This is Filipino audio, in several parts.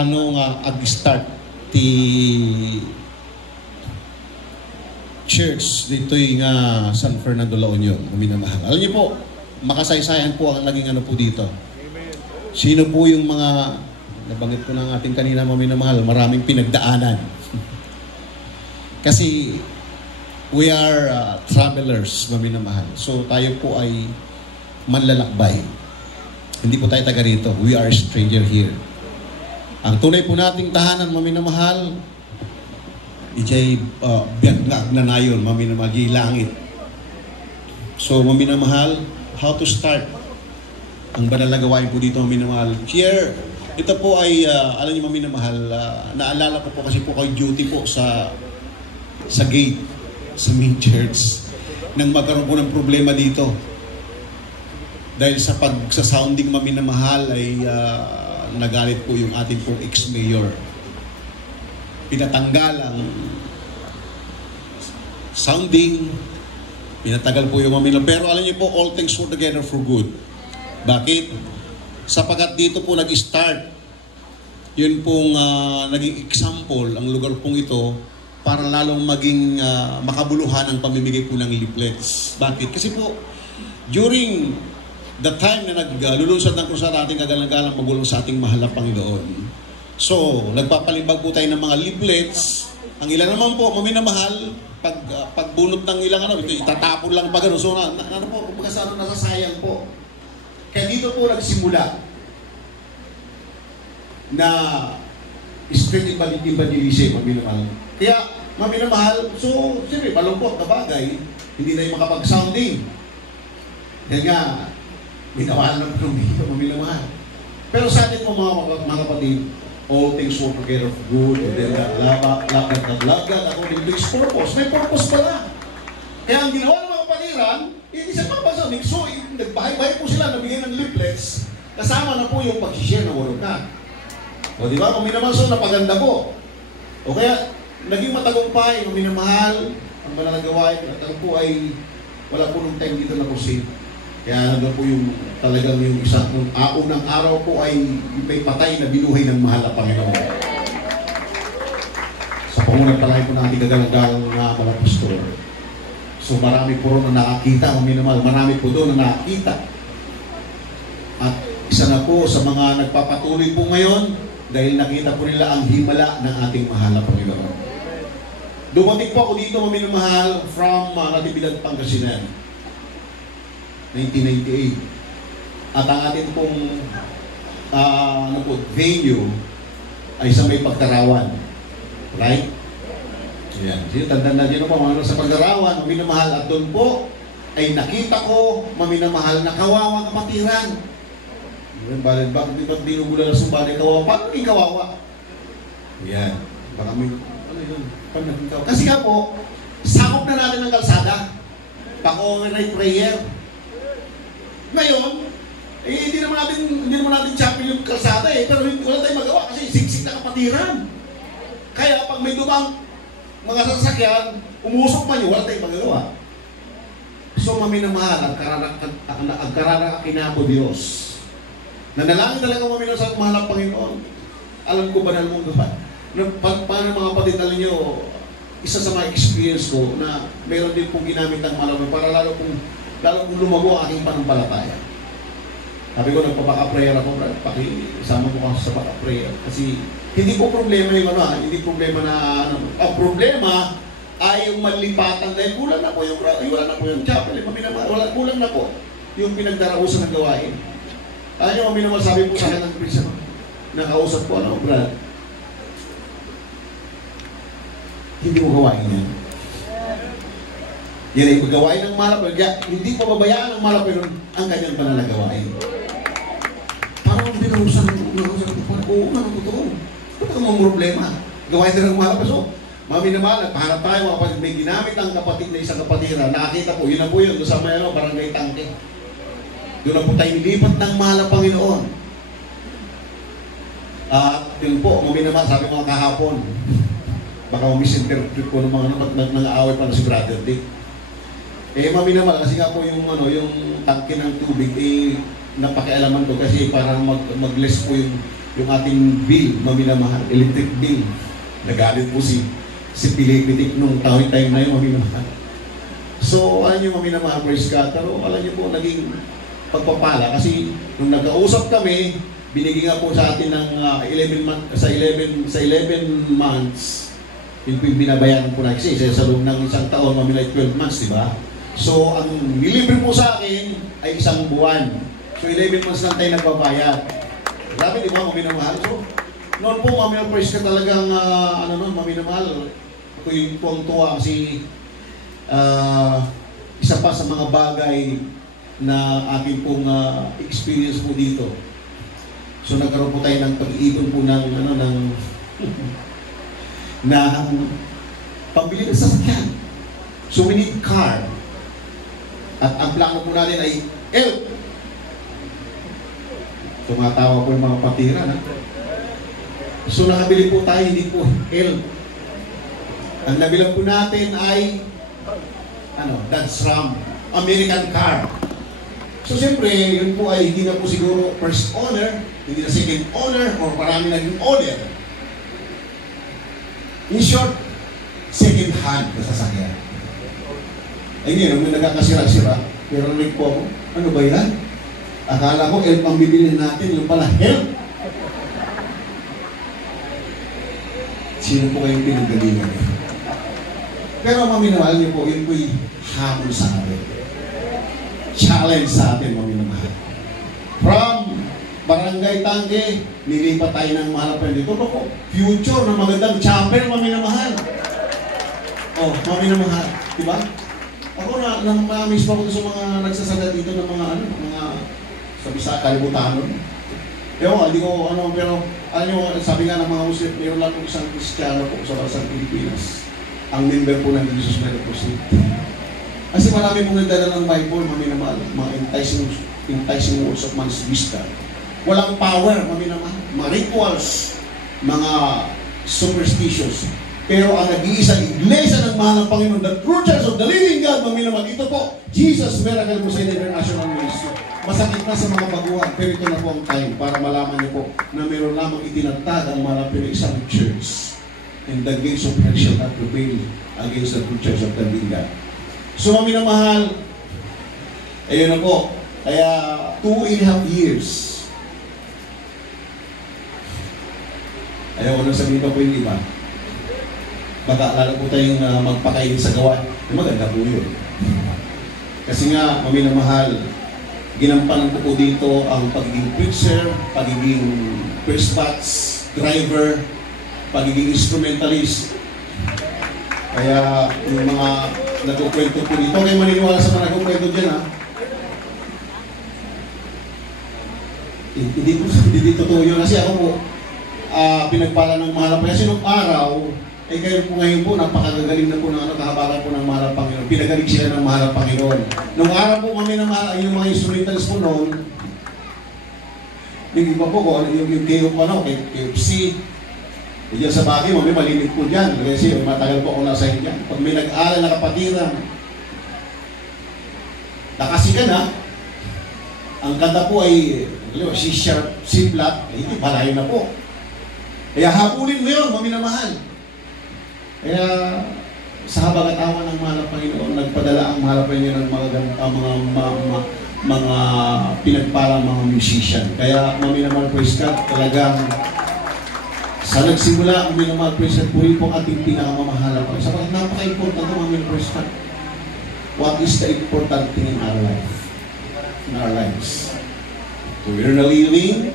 paano nga ag-start ti church dito'y nga San Fernando, La Union, minamahal. Alam niyo po, makasaysayan po ang naging ano po dito. Sino po yung mga, nabanggit ko ng ating kanina minamahal, maraming pinagdaanan. Kasi we are travelers, minamahal. So tayo po ay manlalakbay. Hindi po tayo taga rito. We are stranger here. Ang tunay po nating tahanan, minamahal, ijay biyagnak na nayon, minamahal, langit. So, minamahal, how to start ang banal na gawain po dito, minamahal. Here, ito po ay, alam niyo, minamahal, naalala ko po kasi po kayo duty po sa gate, sa main church, nang magkaroon po ng problema dito. Dahil sa pagsa-sounding, minamahal, ay nagalit po yung ating pong ex-mayor. Pinatanggal ang sounding, pinatagal po yung mamila. Pero alam niyo po, all things work together for good. Bakit? Sapagat dito po nag-start, yun pong naging example, ang lugar pong ito, para lalong maging makabuluhan ang pamimigay po ng leaflets. Bakit? Kasi po, during the time na naglulunsad ng krusada ating kagalang-galang magulong sa ating mahal na Panginoon, so, nagpapalibag po tayo ng mga leaflets. Ang ilan naman po, minamahal, pagbunot ng ilang itatapon lang pa gano'n. So, ano po, kumbaga sa nasasayang po. Kaya dito po nagsimula na street evangelism, minamahal. Kaya, minamahal, so, siyempre, malungkot na bagay, hindi na yung makapag-sounding. Kaya nga, minamahal ng dito, minamahal. Pero sa atin po mga kapatid, all things work together for good, and then lagat according to His purpose. May purpose pala. Kaya ang ginawa ng mga kapatiran, hindi siya papasanig. So, nagbahay-bahay po sila, nabigay ng leaflets, kasama na po yung pag-share ng walong na. O di ba? Kung minamahal, so napaganda po. O kaya, naging matagumpay, kung minamahal, ang banal na gawain, at ang po ay, wala po nung time dito na proceed. Kaya nandun po yung talagang yung isang unang araw po ay may patay na binuhay ng mahal na Panginoon. Sa pangunang palay po natin gagalang na mga pastor. So marami po rin na nakakita, marami po doon na nakakita. At isa na po sa mga nagpapatuloy po ngayon dahil nakita po nila ang himala ng ating mahal na Panginoon. Dumating po ako dito, minamahal, from Natividad, Pangasinan. 1998. At ang ating pong venue ay sa may Pagdarawan. Right? Yan. So, tandaan na dyan po, sa Pagdarawan, minamahal. At doon po ay nakita ko, minamahal na kawawa kapatiran. Bakit di ba binubula na sumbali kawawa? Paano yung kawawa? Yan. Baka may, ano yun? Paano yung kawawa? Kasi nga po, sakop na natin ng kalsada. Pako-overnight prayer. Ngayon, hindi naman natin champion yung kalsada pero wala tayong magawa kasi siksik na kapatiran. Kaya pag may dumang mga sasakyan, umusok man yun, wala tayong magagawa. So, minamahal, ang kararakin po Diyos. Nanalangin talaga minamahal sa mahal ng Panginoon. Alam ko ba na mong gawa? Paano mga kapatid, alam nyo, isa sa mga experience ko na mayroon din pong ginamit ng malamang para lalo kung lumago ang aking panampalataya. Sabi ko, nagpapaka-prayer ako, pakisama ko kasi sa paka-prayer. Kasi hindi po problema yung hindi problema na ang problema ay yung malipatan dahil kulang na po yung chapel. Kulang na po yung pinagdarausan ng gawain. Alam nyo, sabi po sa akin ng prison, nakausap ko, Brad, hindi mo gawain yan. Yan ay gawain ng malapit. Hindi pa babayaan ng malapit ang kanyang pananagawain. Parang binuhusan ko, oo nga, totoo. Ba't ang mga problema? Gawain din ng malapit. So, minamahal, nagpahanap tayo, may ginamit ang kapatid na isang kapatira. Nakakita po, yun na po yun, doon sa may barangay Tangke. Doon na po tayo nilipat ng mahal na Panginoon. At yun po, minamahal, sabi mga kahapon, baka misinterpret ko ng mga nang-aaway pa na si Brother Dick. Minamahal, kasi nga po yung tangke ng tubig, napakialaman ko kasi parang mag-less po yung yung ating bill, maminamahal, electric bill. Nagalit po si Pilipitik nung time na yun, maminamahal. So, alam niyo, maminamahal, praise God. Pero alam niyo po, naging pagpapala. Kasi nung nagkausap kami, binigyan nga po sa atin ng 11 months, yung binabayaran po na kasi sa loob ng isang taon, mamilay 12 months, di ba? So, ang nilibre po sa akin ay isang buwan. So, 11 months lang tayo nagbabayad. Grabe, di ba, maminamahal? So, noon po, maminamahal, praise ka talagang, maminamahal. Ako yung tuwang-tuwa kasi isa pa sa mga bagay na akin pong experience po dito. So, nagkaroon po tayo ng pag-iipon po ng pambili ng sasakyan. So, we need car. At ang plano po natin ay help. Tumatawa po yung mga patira, na. So, nakabili po tayo, hindi po help. Ang nabilang po natin ay Dodge Ram, American car. So, siyempre, yun po ay hindi na po siguro first owner, hindi na second owner, or marami naging owner. In short, second hand na sasakyan. Ay ngayon, may nagkakasira-sira. Pero narinig po ako, ano ba yan? Akala ko, help ang bibili natin, yung pala help. Sino po kayong pinagalingan? Pero maminamahal niyo po, yun po'y hamon sa atin. Challenge sa atin, maminamahal. From Barangay Tangge, nilipat tayo ng mahalapan dito. Ako, future na magandang chapel, maminamahal. Oh, maminamahal. Diba? Ako na-miss pa ako sa mga nagsasagat dito ng mga sabi sa kalibutan nun. Hindi ko, pero, sabi nga ng mga Muslim, meron lang po isang Kristiyano po sa bansang Pilipinas. Ang member po ng Jesus Medical City. Kasi marami pong nagdala ng Bible, maminamahal, mga enticing words of man's wisdom. Walang power, maminamahal. Mga rituals, mga superstitious. Pero ang nag-iisang iglesia ng mahal ng Panginoon, the true church of the living God, maminamahal. Ito po, Jesus Miracle Crusade International Ministry. Masakit na sa mga baguhan, pero ito na po ang time para malaman niyo po na meron lamang itinatag ang malapit na isang church. And the gates of hell shall not prevail against the true church of the living God. So, maminamahal, ayun na po. Kaya, 2.5 years. Ayaw ko nang sabihin pa po yung iba. Baka lalo po tayong magpakainin sa gawa. Maganda po yun. Kasi nga, maminamahal, ginampanan ko po dito ang pagiging preacher, pagiging first batch driver, pagiging instrumentalist. Kaya yung mga nagkukwento po dito, kayo maniniwala sa mga nagkukwento dyan, ha? Hindi totoo yun. Kasi ako po, pinagpala ng mahal pa. Kasi nung araw, kayo po ngayon po, napakagagaling na po ng kahabagan po ng mahal Panginoon. Pinagaling sila ng mahal Panginoon. Nung araw po kami na yung mga instrumentals po noon, yung iba po ko, yung KFC, diyan sa bagay, may malimit po dyan. Kasi matagal po ako nasa inyo dyan. Pag may nag-aaral na kapatiran, nakasikan na, ang kanta po ay, si Sharp, si Black, hindi, malayo na po. Kaya habulin mo yun, maminamahal. Kaya, sa habang-atawan ng mahal ng Panginoon, nagpadala ang mahal pa niya ng mga pinagparang mga musician. Kaya, maminamahal, praise God, talagang sa nagsimula, maminamahal, praise God, puri po ating pinakamamahala pa. Sa napaka-important ito, maminamahal, praise God. What is the important thing in our life? In our lives? To earn a living,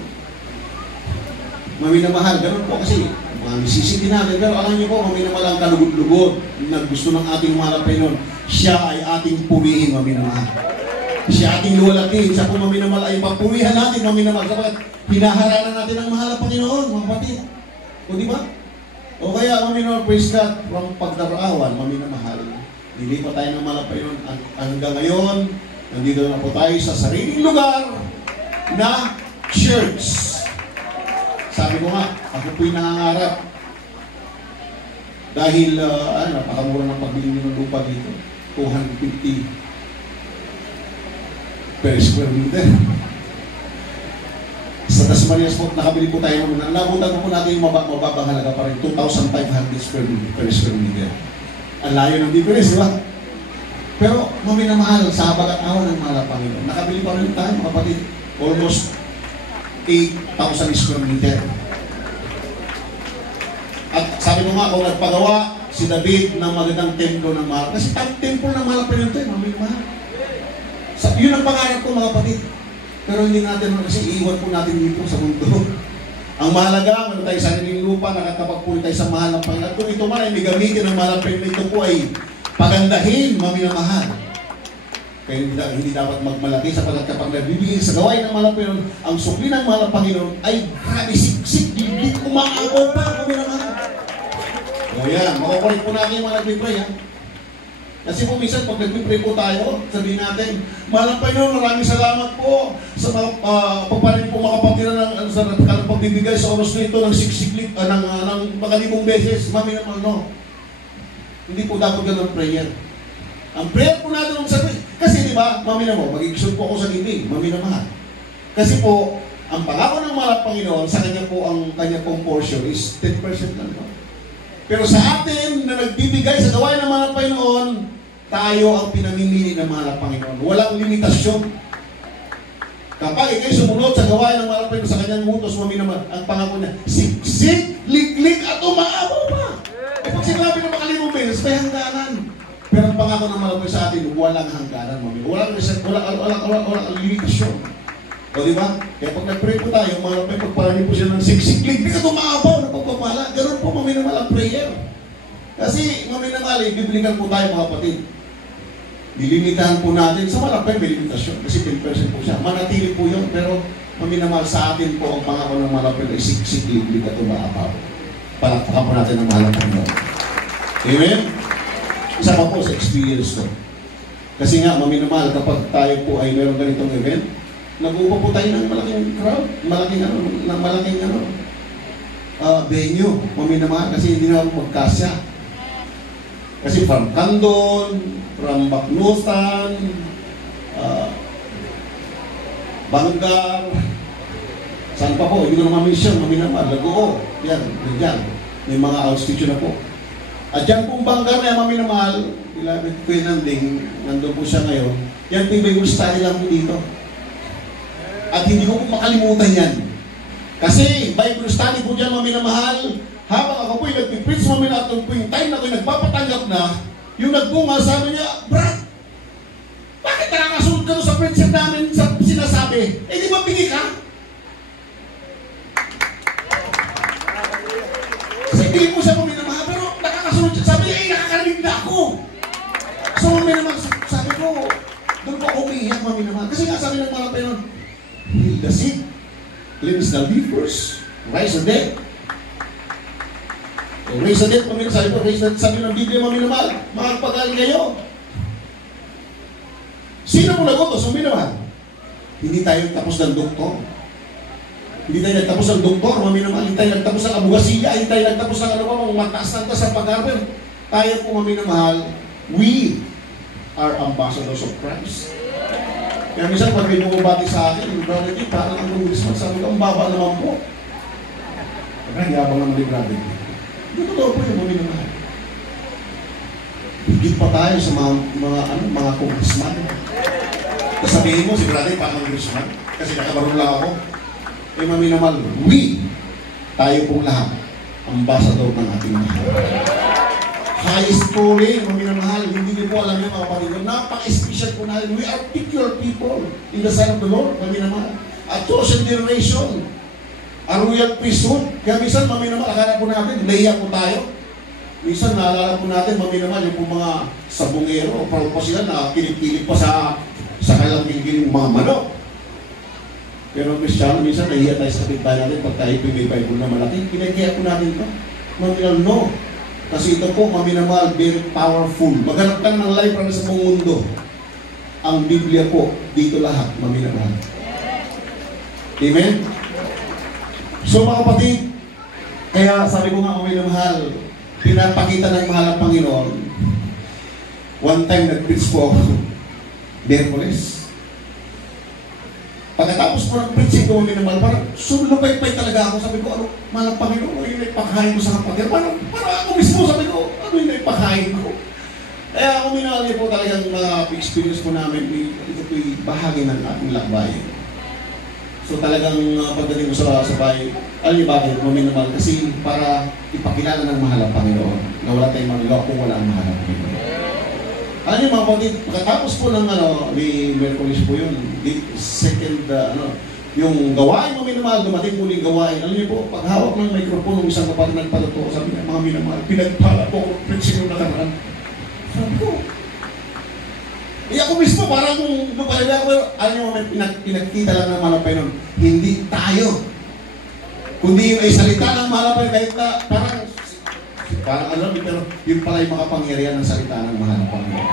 maminamahal, ganun po kasi mga misisiti natin, pero alam niyo po, maminamahal ang kalugod-lugod na gusto ng ating mahal na Panginoon. Siya ay ating purihin, maminamahal. Siya ating luwalatin, siya po maminamahal ay papurihan natin, maminamahal. Sapagat hinaharalan natin ang mahal na Panginoon, mga kapatid. O di ba? O kaya, maminamahal, praise God, from pagdaraawan, maminamahal. Hindi pa tayo ng mahal na Panginoon. Hanggang ngayon, nandito na po tayo sa sariling lugar na church. Sabi ko nga, ako po'y nangangarap. Dahil, napakamura ng pagbili ng lupa dito. 250 per square meter. Sa Tasmanias po, nakabili po tayo naman. Nabutan po natin yung mababang halaga pa rin, 2,500 per square meter. Ang layo ng difference, di ba? Pero maminamahal sa habag at awa ng mahal ang Panginoon. Nakabili pa rin tayo, mga kapatid. Almost 8,000 square meter. At sabi ko nga, kung nagpagawa si David ng magandang templo ng mahal. Kasi temple ng mahal ang Panginoon ito, maminamahal. Yun ang pangarap ko, mga kapatid. Pero hindi natin kasi iiwan po natin dito sa mundo. Ang mahalaga, ano tayo sa sariling lupa, nakatapag po tayo sa mahal ng Panginoon. Kung ito man ay may gamitin ng mahal ng Panginoon, ito po ay pagandahin, maminamahal. Kaya hindi dapat magmalaki sapagkat kapag nagbibigay sa gawain ng mahal ng Panginoon, ang sukli ng mahal ng Panginoon ay grabe siksik, hindi kumakabaw pa, maminamahal. O yan, makukulit po natin yung mga nagpipray, ha? Kasi po minsan, pag nagpipray po tayo, sabihin natin, mahal ng Panginoon, maraming salamat po sa pagparin po makapatiran ng pagbibigay sa oras na ito ng siksiklik, ng makalibong beses. Mami naman, no. Hindi po dapat ganun prayer. Ang prayer po natin ang sabi. Kasi di ba, mami naman, mag-iksyon po ako sa gibig, mami naman. Kasi po, ang pangako ng mahal ng Panginoon, sa kanya po ang kanya pong portion is 10% lang po. Pero sa atin na nagbibigay sa gawain ng mahal ng Panginoon, tayo ang pinamimili ng mahal ng Panginoon. Walang limitasyon. Kapag ikay sumunod sa gawain ng mahal ng Panginoon sa kanyang utos, mami naman, ang pangako niya, siksik, liklik, at umaabaw pa. E pag sinabi ng makalimong beses, may hangganan. Pero ang pangako ng mahal ng Panginoon sa atin, walang hangganan, mami. Walang limitasyon. O diba? Kaya pag nag-pray po tayo, mahal ng Panginoon, pagpalanin po siya ng siksik, liklik, at umaabaw na pagpapala. Ganun po, mami naman ang prayer. Kasi, mami naman, biblikan po tayo, mga kapatid. Nilimitahan po natin, sa malapay may limitasyon, kasi 10% po siya. Manatili po yun, pero maminamahal sa atin po ang pangako ng malapay ay siksik, liblig at umaapaw. Palakpakan po natin ang mahal ng Panginoon. Amen? Isa pa po sa experience ko. Kasi nga, maminamahal, kapag tayo po ay meron ganitong event, nag-uupa po tayo ng malaking crowd, malaking venue, maminamahal, kasi hindi na magkasya. Kasi from Candon, from Bacnutan, Bangar, saan pa po, hindi ko naman mission, maminamahal, Lagoo, yan, may mga outstitio na po. At dyan pong Bangar na maminamahal, ilabit ko yung nanding, nandun po siya ngayon, yan po yung Bible study lang po dito. At hindi ko po makalimutan yan. Kasi Bible study po dyan maminamahal, habang ako po'y nagpipreach maminamahal, at po yung time na ako'y nagpapatanggap na, yung nagbunga, sabi niya, Brad, bakit nakakasunod ka sa preacher namin sa sinasabi? Eh, di ba bingi ka? Kasi hindi mo siya maminamahal, pero nakakasunod siya. Sabi niya, nakakarinig na ako. So, maminamahal, sabi ko, doon ko umiiyak maminamahal. Kasi nga sabi ng mga Panginoon, heal the sick, cleanse the lepers, rise the dead. Raise the dead, sabi ko, raise the dead, sabi ng Biblia, maminamahal, makakapagaling kayo. Sino mo nagutos, maminamahal? Hindi tayo tapos ng doktor. Hindi tayo nagtapos ng doktor, maminamahal. Hindi tayo nagtapos ng abogasiya, hindi tayo nagtapos ng mga mataas na sa pag-aaral. Tayo po, maminamahal, we are ambassadors of Christ. Kaya minsan, pag may bumabati sa akin, brother, parang ang congressman, sabi ko, ang baba naman po. Kaya yabang naman ni brother. Ito totoo po yung maminamahal. Higit pa tayo sa mga congressman. Sabihin mo, si brother, parang congressman, kasi nakabarong lang ako. Eh, maminamahal, we, tayo pong lahat, ambassador ng ating mahal. Highest calling, maminamahal, hindi niyo po alam yung mga kapatid. Napaka-special po natin. We are peculiar people in the sight of the Lord, maminamahal. A chosen generation, a royal priesthood. Kaya minsan, maminamahal, akala po natin, naiyak po tayo. Minsan, naalala po natin, maminamahal, yung po mga sabungero, parang pa sila na kilip-kilip pa sa kanilang kilig mga manok. Pero Kristyano, minsan, nahiya tayo sa kapitbahay natin pag tayo may Bible na malaki. Kinagaya po natin ito. Maminamahal, no. Kasi ito po, maminamahal, very powerful. Maghanap ka ng life para sa buong mundo. Ang Biblia po, dito lahat, maminamahal. Amen? So mga kapatid, kaya sabi ko nga, maminamahal, pinapakita ng mahal ang Panginoon. One time, nag-preach po ako, Merkules. Pagkatapos po ng preaching ko, minamahal, parang sumulupay-pay talaga ako. Sabi ko, ano, malang Panginoon, ano yung naipakain ko sa kapatid? Parang ako mismo, sabi ko, ano yung naipakain ko? Kaya ako minahal niyo po talagang mga experience po namin, ito po'y bahagi ng ating lakbayin. So talagang pagdating ko sa bahay, alam niyo bakit? Maminamahal kasi para ipakilala ng mahal ang Panginoon na wala tayong magawa kung wala ang mahal ang Panginoon. Alam niyo mga kapatid, pagkatapos po ng ni Mercury's po yun, second, yung gawain mo minamahal, dumating muli gawain. Alam niyo po, paghawak ng microphone ng isang kapatid nagpalato, sabi niya, mga minamahal, pinagpala po ako, preaching yung nakaraan. Sabi ko, ako mismo, parang kung napalala ko, alam niyo, may pinagkita lang ng malapay nun, hindi tayo. Kundi yung ay salita ng malapay, kahit na parang alam, pero yun pala yung makapangyarihan ng salita ng mahal ng Panginoon.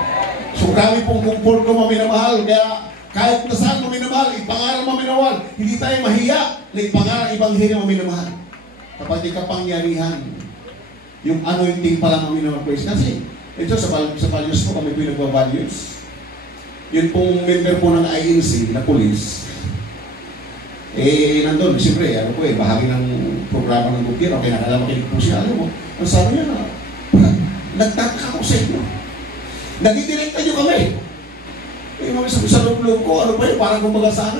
So grabe pong comfort ko maminamahal, kaya kahit na saan maminamahal, ipangaral maminamahal, hindi tayo mahiya na ipangaral ibanghelyo maminamahal. Kapag di kapangyarihan, yung anointing pala maminamahal praise. Kasi ito sa values ko, kami po yung nagwa-values. Yun pong member po ng INC na police, nandun, siyempre, bahagi ng programa ng gobyerno, kaya nakakamakinig po siya, alam mo, ang sabi niya na, nagtaka ko sa inyo. Nag-direkta niyo kami. Kami sabi sa loob-loob ko, ano ba yun, parang kumbaga sa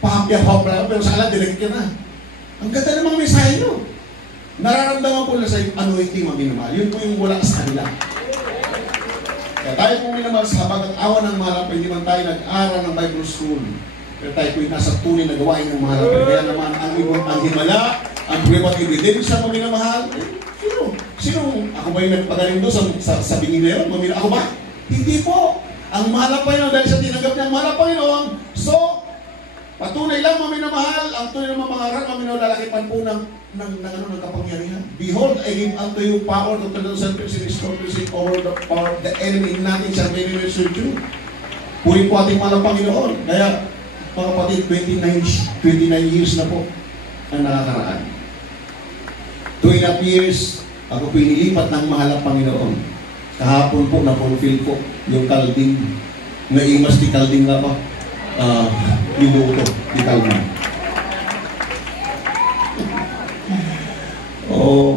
pahapya-hapya, pero sa alam, direct ka na. Ang ganda namang mensahe niyo. Nararamdaman ko na sa anointing maminamahal. Yun po yung wala sa kanila. Kaya tayo po minamahal sa habang at awa ng mahalapay, hindi man tayo nag-aral ng Bible School. Pero tayo po yung nasa tunay na gawain ng mahalapay. Kaya naman, ang himala, ang privat ebidensya mo minamahal, sino? Ako ba yung nagpagaling doon sa bingin na yun? Ako ba? Hindi po. Ang mahalapay na dahil sa tinanggap niya ang mahalapay noon. So, patunay lang maminamahal, ang tunay na mamangaral, maminamahal lalakipan po ng kapangyarihan. Behold, I give unto you power to turn self-person and scorpions over the power of the enemy in nothing shall by any means hurt you. Puri po ating mahal ang Panginoon. Kaya, mga kapatid, 29 years na po ang nakakaraan. 2.5 years, ako pinilipat ng mahal ang Panginoon. Kahapon po, na-fulfill po yung kalding. Naimas di kalding nga pa. Niluto, di kalma.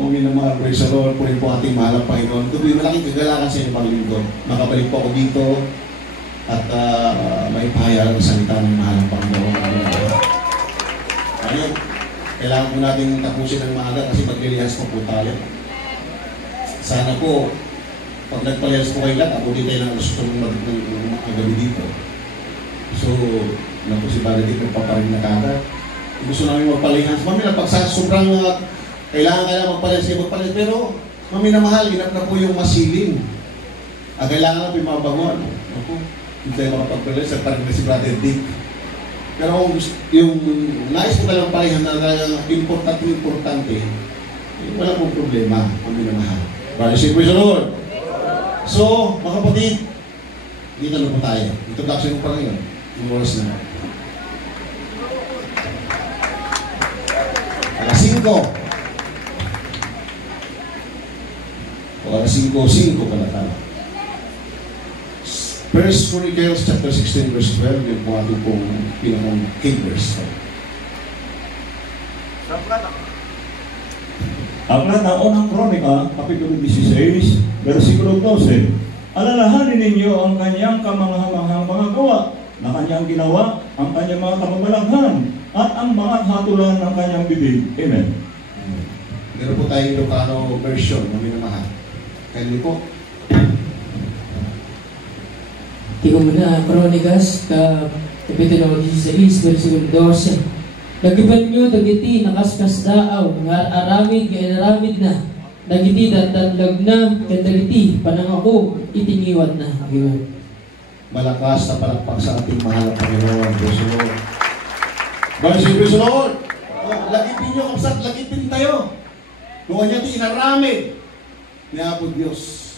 Minamahal, praise the Lord, punin po ating mahal ang Panginoon. Ito po yung malaking kagalakan sa inyo paglingkod. Makabalik po ako dito at may pahayag ng salita ng mahal ang Panginoon. Ayun, kailangan po natin tapusin ng maaga kasi maglilihas po tayo. Sana po, pag nagpalihas po kayo lang, abutin tayo ng gusto ng gabi dito. So, na po si Benedict nagpaparin na kagad. Gusto namin magpalihas. Mamila, pag sa sobrang kailangan magpalihas, pero maminamahal, inap na po yung masiling. Kailangan na po yung mga bangon. Ako, hindi tayo makapagpalihas, at parang na si Brother Dick. Pero yung nais mo talagang palihan na importante, wala pong problema, maminamahal. Praise the Lord. So, mga kapatid, dito na po tayo. Introduction ko pa ngayon. Yung oras na. Alas 5. O alas 5 pala tayo. 1 Chronicles chapter 16 verse 12, yung po ating pong pinamang king verse. Aklat ng unang kronika, kapitulo 16, versikulo 12. Alalahanin ninyo ang kanyang kamangamanghang mga gawa na kanyang ginawa, ang kanyang mga kamamalaghan, at ang mga hatulan ng kanyang bibig. Amen. Meron po tayong Ilocano version na minamahal. Kaya po. Tingnan mo na, Kronikas, kapitulo 16, versikulo 12. Nagiban nyo, dagiti, nakaskas daaw, nga aramid, aramid na, dagiti, datanlag na, kadagiti, panangako, itingiwat na. Amen. Malakas na palakpak sa ating mahal na Panginoon. Praise the Lord. Praise the Lord. Lagipin nyo, kapsat, lagipin tayo. Kung niya ito inaramid, niya po Diyos.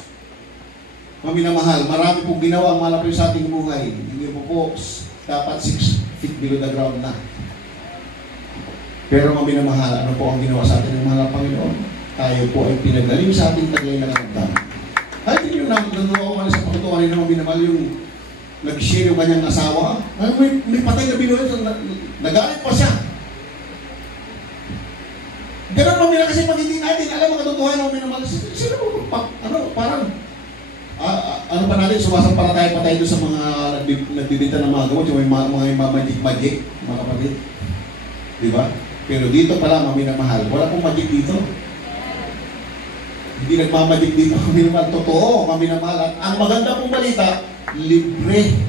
Maminamahal, marami pong ginawa ang malapit sa ating buhay. Hindi po dapat 6 feet below the ground na. Pero maminamahal, ano po ang ginawa sa atin ng mahal na Panginoon? Tayo po ay pinagaling sa ating taglay na karamdaman. Kahit yun yung nanduwa ko sa pagkatuwa rin na maminamahal nag-share yung kanyang asawa. May patay na binuhay, nagalit pa siya. Ganun mo nila kasi pag hindi natin alam ang katotohanan ng minamahal. Sino mo, parang, ano pa natin, sumasampalataya pa tayo doon sa mga nagbibinta ng mga gamot, yung mga magic, mga kapatid. Di ba? Pero dito pala, maminamahal. Wala pong magic dito. Hindi nagmamagic dito, maminamahal. Totoo, maminamahal. At ang maganda pong balita, libre.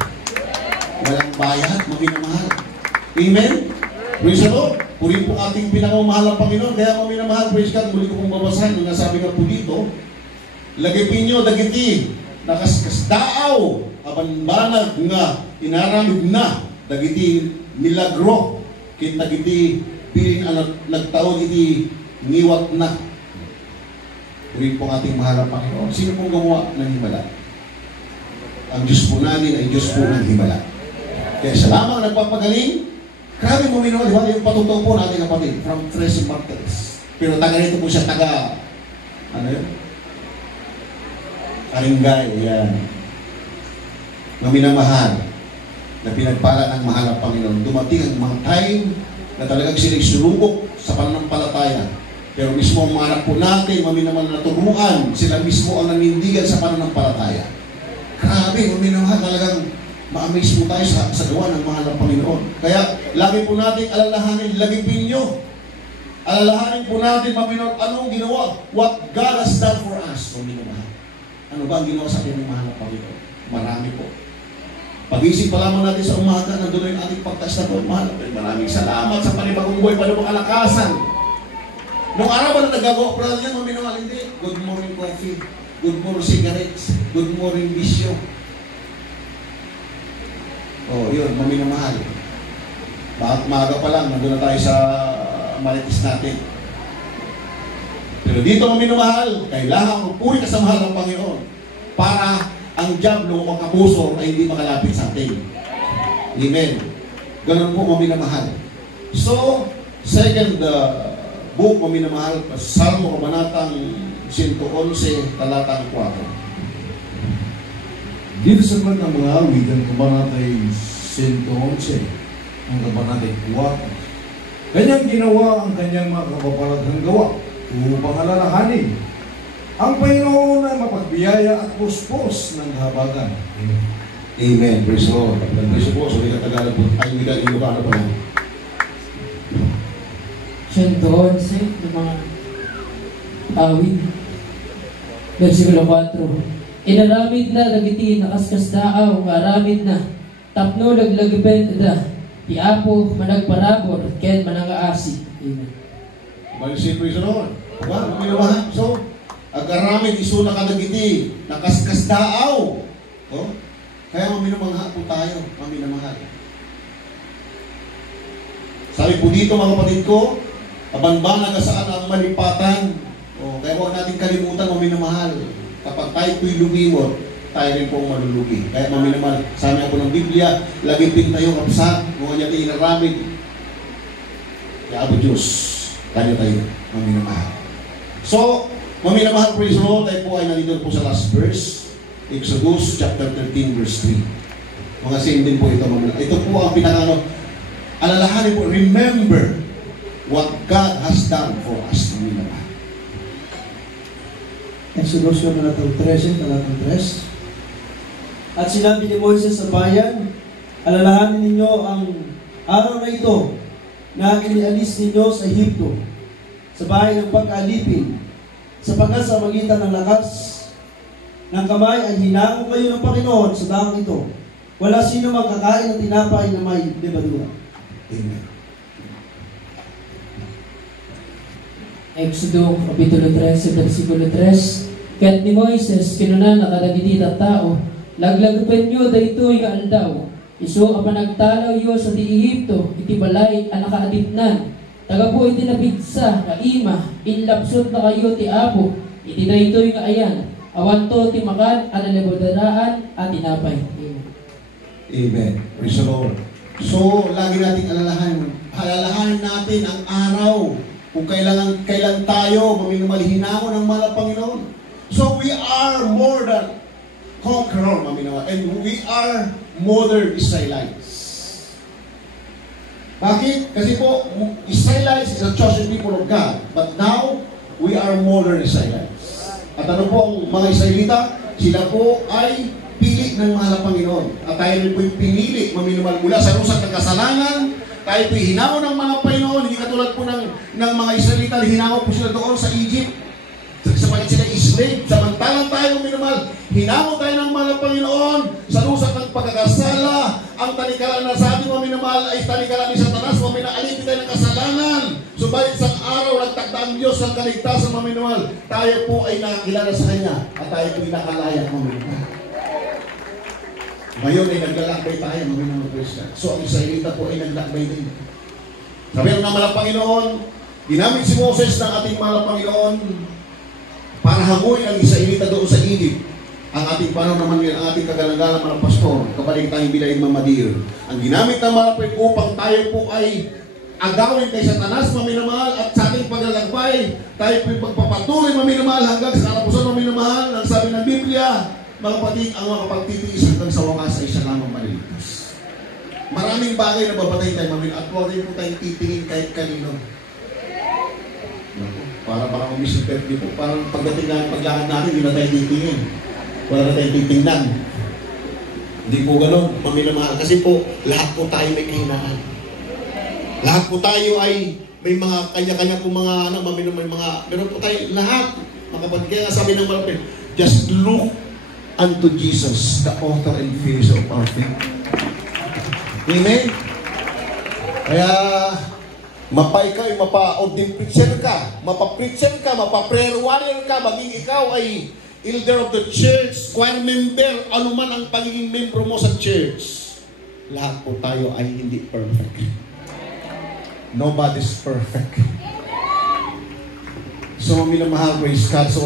Walang bayad, maminamahal. Amen? Praise the Lord. Puri po ating pinamamahal ang Panginoon. Kaya maminamahal, praise God, muli ko pong babasahin. Yung nasabi nga po dito, lagipin nyo, dagiti, nakaskas daaw, abanbanag nga, inaramid na, dagiti, milagro, kita giti, pilin ang nagtaon iti, ngiwat na. Puri po ating mahal ang Panginoon. Sino pong gumawa ng himala? Ang Diyos po natin ay Diyos po ng himala. Kaya sa lamang nagpapagaling, grabe mo minawal, di ba? Yung patutuo po natin kapatid, from fresh martyrs. Pero taga nito po siya, ano yun? Karinggay, yan. Na minamahal, na pinagpala ng mahal ang Panginoon. Dumating ang mga time na talagang sila'y sulubok sa pananampalataya. Pero mismo ang mga anak po natin, maminamahal na turuan, sila mismo ang nanindigan sa pananampalataya. Grabe, maminamahal, talagang ma-amaze po tayo sa gawa ng mahal ng Panginoon. Kaya, lagi po natin alalahanin, lagipin nyo. Alalahanin po natin, Panginoon, anong ginawa? What God has done for us, maminamahal. Ano ba ang ginawa sa atin ng mahal ng Panginoon? Marami po. Pag-isip pa lamang natin sa umaga, nandun yung ating pagtas na po, mahal. Maraming salamat sa panibagong buhay, panibagong kalakasan. Noong araw ba na nagagawa pa yan, maminamahal, hindi. Good morning coffee, good morning cigarettes, good morning bisyo. Oh, yun, maminamahal. Bakit maaga pa lang, nandun na tayo sa marites natin. Pero dito maminamahal, kailangan magpuri ka sa mahal ng Panginoon para ang diablo o kapuso ay hindi makalapit sa atin. Amen. Ganun po maminamahal. So, second book maminamahal, Salmo Kabanatang 111, talatang 4. Dito sa ng mga awit, ang kabanatay 111, ang kabanatay 4. Kanyang ginawa ang kanyang mga kapapalaghang gawa upang alalahanin ang Panginoon ay mapagbiyaya at puspos ng habagan. Amen. Amen. Praise the Lord. Praise the Lord. So, hindi ka Tagalog po. Ay, hindi ka Ilocano pa lang. 111 ng mga awit. Versikulo 4. Inaramid na dagiti nakaskas daaw nga aramid na tapno laglagipen da ti Apo managparabor ken manangaasi. Amen. Balik praise the Lord. Wow, minamahal. So, agaramid iso na kadagiti nakaskas daaw. Oh? Kaya maminamahal po tayo, maminamahal. Sabi po dito mga kapatid ko, abanbanag saan ang malipatan. Oh, kaya huwag natin kalimutan maminamahal. Kapag tayo po'y lumiwot, tayo rin pong malulugi. Kaya maminamahal, sabi ako ng Biblia, lagipin tayo kapsa, kung kanya tayo inaramid. Kaya Abo Diyos, kanya tayo maminamahal. So, maminamahal, praise the Lord, tayo po ay nandito po sa last verse, Exodus chapter 13 verse 3. Mga same din po ito, maminamahal. Ito po ang pinakano, alalahanin po, remember what God has done for us, maminamahal. Exodus talatang 13, talatang 3. At sinabi ni Moises sa bayan, alalahanin ninyo ang araw na ito na inialis ninyo sa Ehipto, sa bahay ng pag-alipin, sapagkat sa magitan ng lakas ng kamay ay hinango kayo ng Panginoon sa daang ito. Wala sino magkakain ng tinapay na may levadura. Amen. Exodo kapitulo 13, versikulo 3. Ket ni Moises kinuna nakadagiti tao, laglagpen nyo daytoy nga aldaw. Isu a panagtalaw yo sa ti Ehipto, iti balay a nakaadipnan. Taga po iti napigsa nga ima, inlapsot na kayo ti Apo, iti daytoy nga ayan. Awan to ti makan alalabodaraan at tinapay. Amen. Praise the Lord. So, lagi nating alalahanin natin ang araw kung kailan tayo maminamahal hinango ng mahal Panginoon. So, we are more than conqueror, maminawa. And we are modern Israelites. Bakit? Kasi po, Israelites is a chosen people of God. But now, we are modern Israelites. At ano po ang mga Israelita? Sila po ay pili ng mahal na Panginoon. At tayo rin po yung pinili, maminawa, mula sa rusang ng kasalanan. Tayo po yung hinaw ng mga Panginoon. Hindi katulad po ng mga Israelita, hinaw po sila doon sa Egypt. Samantalang sila slave, samantalang tayo minamahal, hinamon tayo ng mahal na Panginoon sa lusat ng pagkakasala. Ang talikaran na sa ating mga minamahal ay talikaran ni Satanas, mga minaalipin tayo ng kasalanan. Subalit sa araw, nagtakda ang Diyos ng kaligtasan, mga minamahal. Tayo po ay nakakilala sa Kanya at tayo po ay nakalayak, mga minamahal. Ngayon ay naglalakbay tayo, mga minamahal Kristiyan. So ang Israelita po ay naglalakbay din. Sabi ng mahal na Panginoon, ginamit si Moses ng ating mahal na Panginoon para hanguin ang Israelita doon sa Egypt. Ang ating panahon naman ngayon, ang ating kagalang-galang mga pastor, kapag tayong bilayin mamadir. Ang ginamit ng mga upang tayo po ay agawin kay Satanas, maminamahal, at sa ating paglalakbay, tayo po ay pagpapatuloy, maminamahal, hanggang sa katapusan, maminamahal. Ang sabi ng Biblia, mga kapatid, ang mga kapagtitiis hanggang sa wakas ay siya lamang maliligtas. Maraming bagay na babatayin tayo, maminamahal, at huwag rin po tayong titingin kahit kanino. Para parang umisipet dito. Parang pagdating na paglakad natin, hindi na tayo titingin. Wala na tayo titingnan. Hindi po gano'n, maminamahal. Kasi po, lahat po tayo may kahinaan. Lahat po tayo ay may mga kanya-kanya po mga, maminamahal, meron po tayo lahat. Makapag, kaya sabi ng malapit, just look unto Jesus, the author and finisher of our faith. Amen? Kaya, mapay ka, mapa-ordin preacher ka, mapa-preacher ka, mapa-prayer warrior ka, maging ikaw ay elder of the church, choir member, anuman ang pagiging membro mo sa church. Lahat po tayo ay hindi perfect. Nobody's perfect. So, minamahal, praise God. So,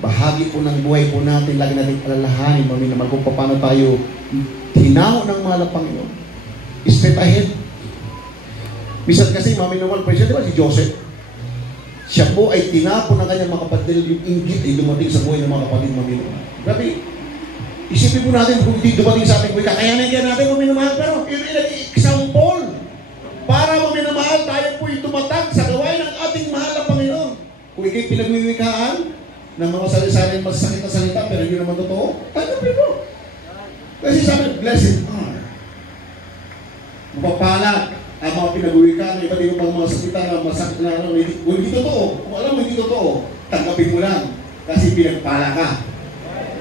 bahagi po ng buhay po natin, lagi natin alalahanin, maminamahal kung paano tayo hinaho ng mahal na Panginoon. Straight ahead. Minsan kasi, maminamahal pa siya, di ba si Joseph? Siya po ay tinapon ng kanyang mga kapatid, yung inggit ay dumating sa buhay ng mga kapatid, maminamahal. Grabe, isipin po natin kung hindi dumating sa ating buhay, kakayanin kaya natin maminamahal, pero yun ay nag-example para maminamahal tayo po yung tumatag sa gawain ng ating mahal na Panginoon. Kung ikay pinagwiwikaan ng mga sari-sari masasakit na salita, pero yun naman totoo, tanggapin mo. Kasi sabi, blessed are. Mapapalad ang mga pinag-uwikan, iba't ibang pang mga sakita na masakit na ano, hindi totoo. Kung alam mo hindi totoo, tanggapin mo lang. Kasi pinagpala ka.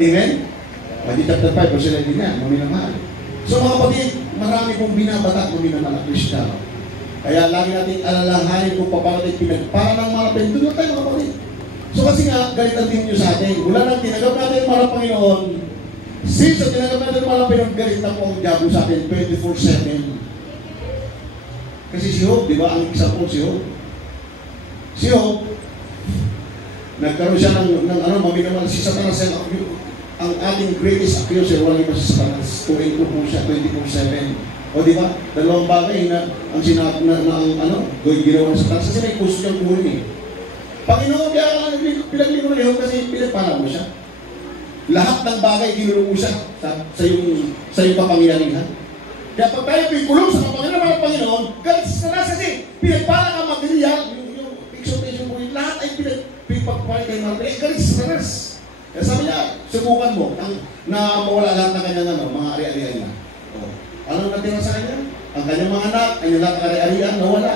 Amen? Matthew chapter 5, verse 11 yan, maminamahal. So mga kapatid, marami pong binabata maminamahal na Kristiyano. Kaya lagi natin alalahanin kung paano tayo pinagpala ng mga pendulot tayo mga kapatid. So kasi nga, galit ang tingin nyo sa atin. Mula nang tinagap natin mga Panginoon, since ang tinagap natin mga Panginoon, galit na po ang diabo sa atin 24/7. Kasi si Job, di ba? Ang example si Job. Si Job, nagkaroon siya ng maminamahal si Satanas. Ang ating greatest accuser, walang iba si Satanas. 2 po siya, 24/7. O di ba? Dalawang bagay na ang sinap na ginawa ng Satanas. Kasi may puso niyang kuhin eh. Panginoon, kaya pinaglingkod ni Job kasi pinagpala mo siya. Lahat ng bagay ginulong mo siya sa iyong kapangyarihan. Kaya pag tayo pikulong sa kapangyarihan ng Panginoon, galit sa Satanas kasi pinagpala ka material, yung exhortation mo, lahat ay pinagpagpapalay kayo mga galit sa Satanas. Kaya sabi niya, subukan mo na mawala lahat ng kanyang mga ari-arian niya. Ano natira sa kanya? Ang kanyang mga anak, kanyang lahat ng ari-arian, nawala.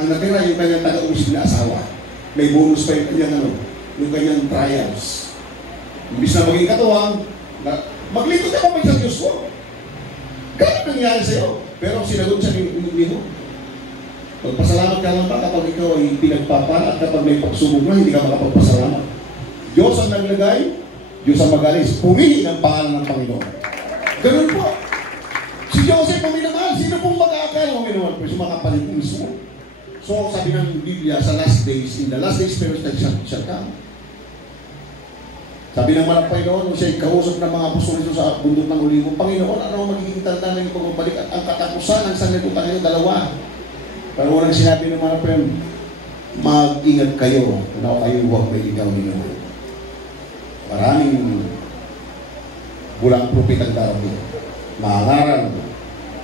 Ang natira yung kanyang taga-usig na asawa. May bonus pa yung kanyang yung kanyang trials. Imbis na maging katuwang, maglingkod ka pa sa Diyos ko. Ganun nangyari sa'yo. Pero sinagot siya ni Job. Magpasalamat ka lang ba kapag ikaw ay pinagpapala at kapag may pagsubok na, hindi ka makapagpasalamat. Diyos ang naglagay, Diyos ang magalis. Pumili ng pangalan ng Panginoon. Ganun po. Si Joseph, paminamahal, sino pong mag-aakala paminamahal? Pero sumakapalit mismo. So, sabi ng Biblia, sa last days, in the last days, pero shall come. Sabi ng mga Panginoon, nung siya'y kausap ng mga apostol nito sa bundok ng Olivo, Panginoon, ano ang magiging tanda ng pagbabalik at ang katapusan ng sanglibutan nito, dalawa. Pero unang sinabi ng mga Panginoon, mag-ingat kayo, kung kayo huwag may ikaw nila. Maraming Walang propetang darating. Maangaral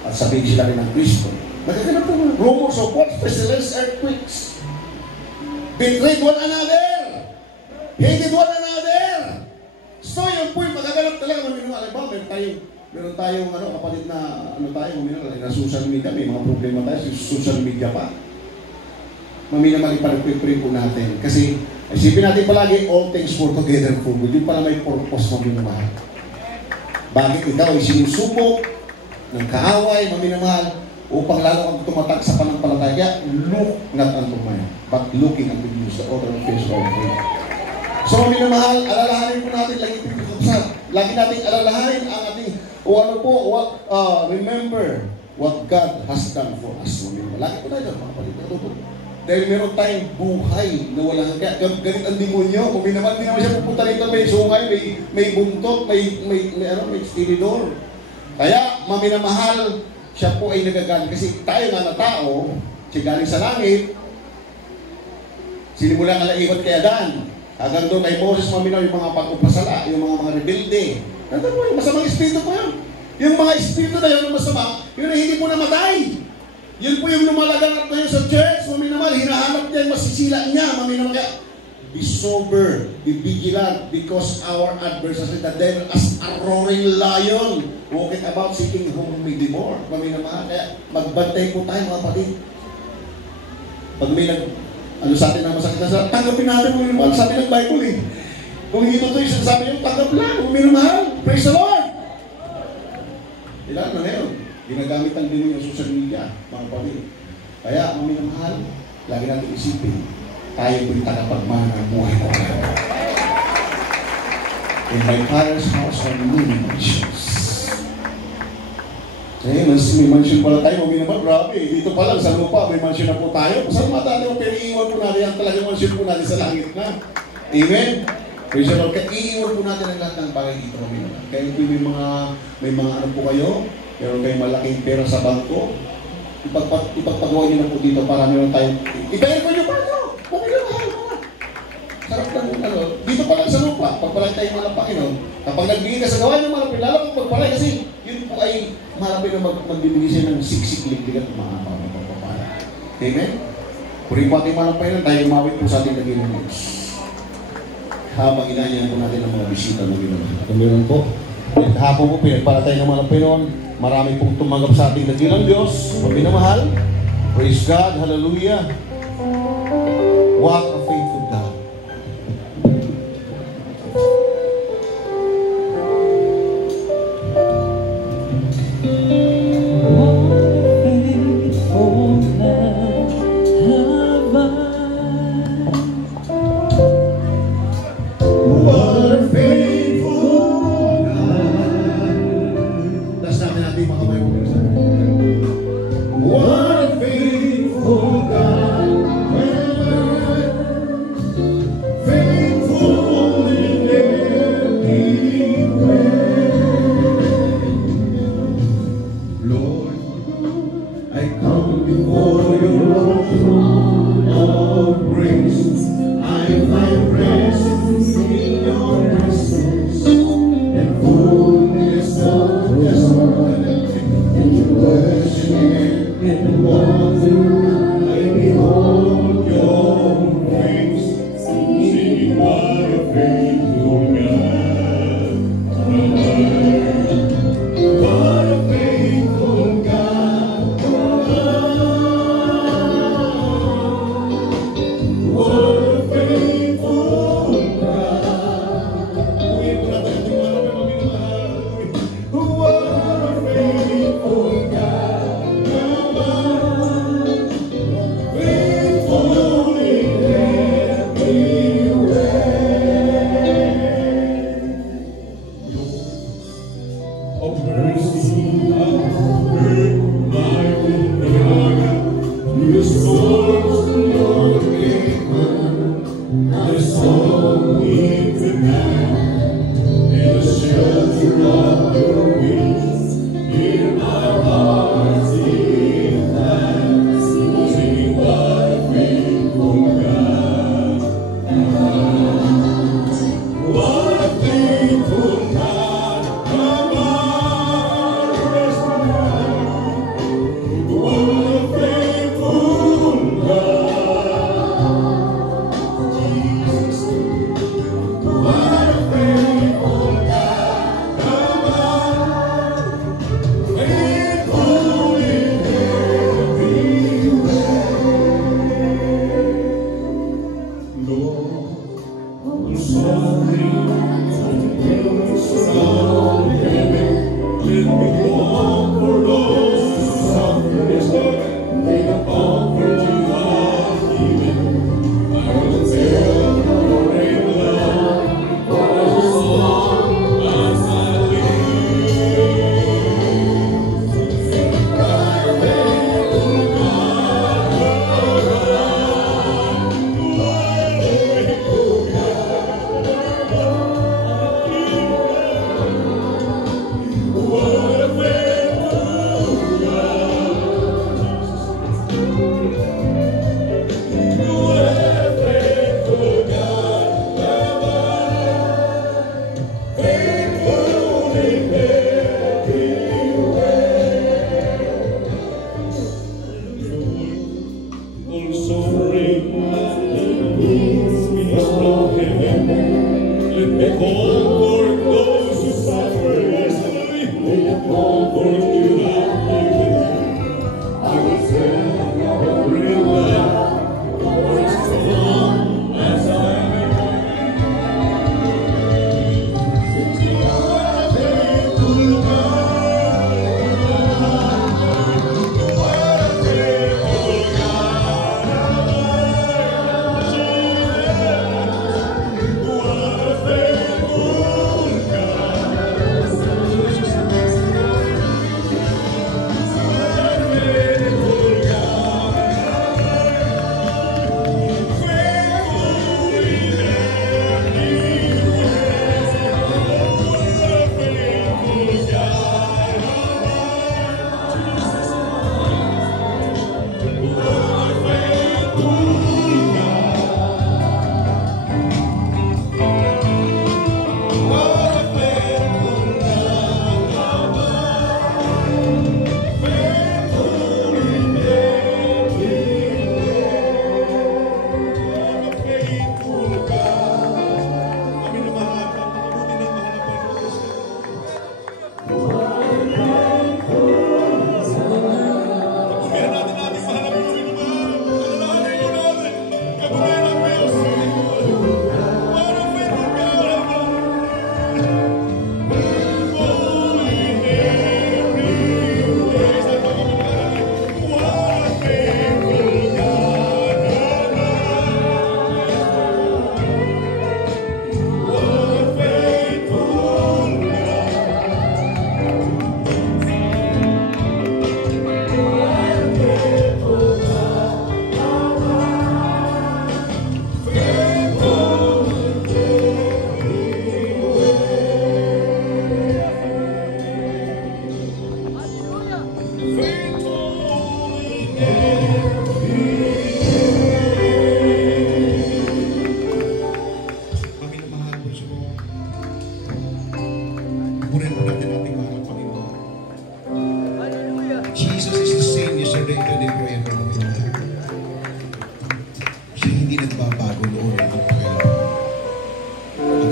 at sabihin sila rin ng Kristo. Nagkaganap po mga rumors of what? Pestilence, earthquakes. Betrayed one another. Hated one another. So yun po yung magaganap talaga. Alam ba, meron tayong kapatid na na social media. May mga problema tayo sa social media pa. Maminamali pa rin po natin. Kasi isipin natin palagi, all things work together for good. Yung pala may purpose maminamahal. Bakit ikaw ay sinusubok ng kaaway, maminamahal, upang lalo kang tumatag sa panampalataya? Look not unto man, but looking unto Jesus, the author and finisher of faith. So maminamahal, alalahanin po natin, lagi natin alalahanin ang ating, remember what God has done for us. Lagi po tayo, mga kapatid. Dahil meron tayong buhay na walang hanggan. Ganit ang demonyo. Kung naman, hindi naman siya pupunta rito, may sungay, may buntot, may stiridor. Kaya, maminamahal, siya po ay nagagaling. Kasi tayo nga na tao, siya galing sa langit, sinimulang alaiwan kay Adan. Hanggang doon kay Moses, maminaw yung mga pag-upasala, yung mga rebelde. Nandun mo, yung masamang espiritu po yun. Yung mga espiritu na yun, masama, yun ay hindi po namatay. Yun po yung lumalaganap na yun sa church, maminamahal, hinahanap niya yung masisila niya, maminamahal. Kaya, be sober, be vigilant, because our adversary, the devil, as a roaring lion, walking about seeking whom may devour. Maminamahal, kaya magbantay po tayo mga kapatid. Pag may sa atin na masakit na sa tanggapin natin, maminamahal, sabi ng Bible eh. Kung hindi totoo yung sabi nyo, tanggap lang, maminamahal. Praise the Lord! Ilan na ngayon? Ginagamit ang demonyo yung social media, mga kapatid. Kaya, maminamahal, lagi natin isipin, tayo po'y tagapagmana ng buhay ko. In my Father's house are many mansions. Eh, may mansion pala tayo, maminamahal, grabe. Dito pa lang, sa lupa, may mansion na po tayo. Saan matali mo, pero iiwan po natin ang talagang mansion po natin sa langit na. Amen? Praise the Lord. Kaya iiwan po natin ang lahat ng bagay dito, maminamahal. Kaya may mga ano po kayo, meron kayong malaking pera sa bangko, ipagpagawa nyo na po dito para meron tayong, ibayar ko nyo pa ito! Maminamahal mo! Sarap lang dito pa lang sa lupa, pagpalay tayong malapakin, kapag nagbigay ka sa gawa nyo malapin, lalo kung pagpalay, kasi yun po ay malapin na magbibigay siya ng siksik-liglig at pagpapala. Amen? Puri po ating malapay lang, tayo umawit po sa ating nagilang Diyos. Habang inaanyan po natin ang mga bisita na ginawa. Meron po. Hapon po, pinagpalatay ng mga Pinoon. Marami pong tumanggap sa ating nagilang Diyos. Maminamahal. Praise God. Hallelujah. What a faithful God. What a faithful God.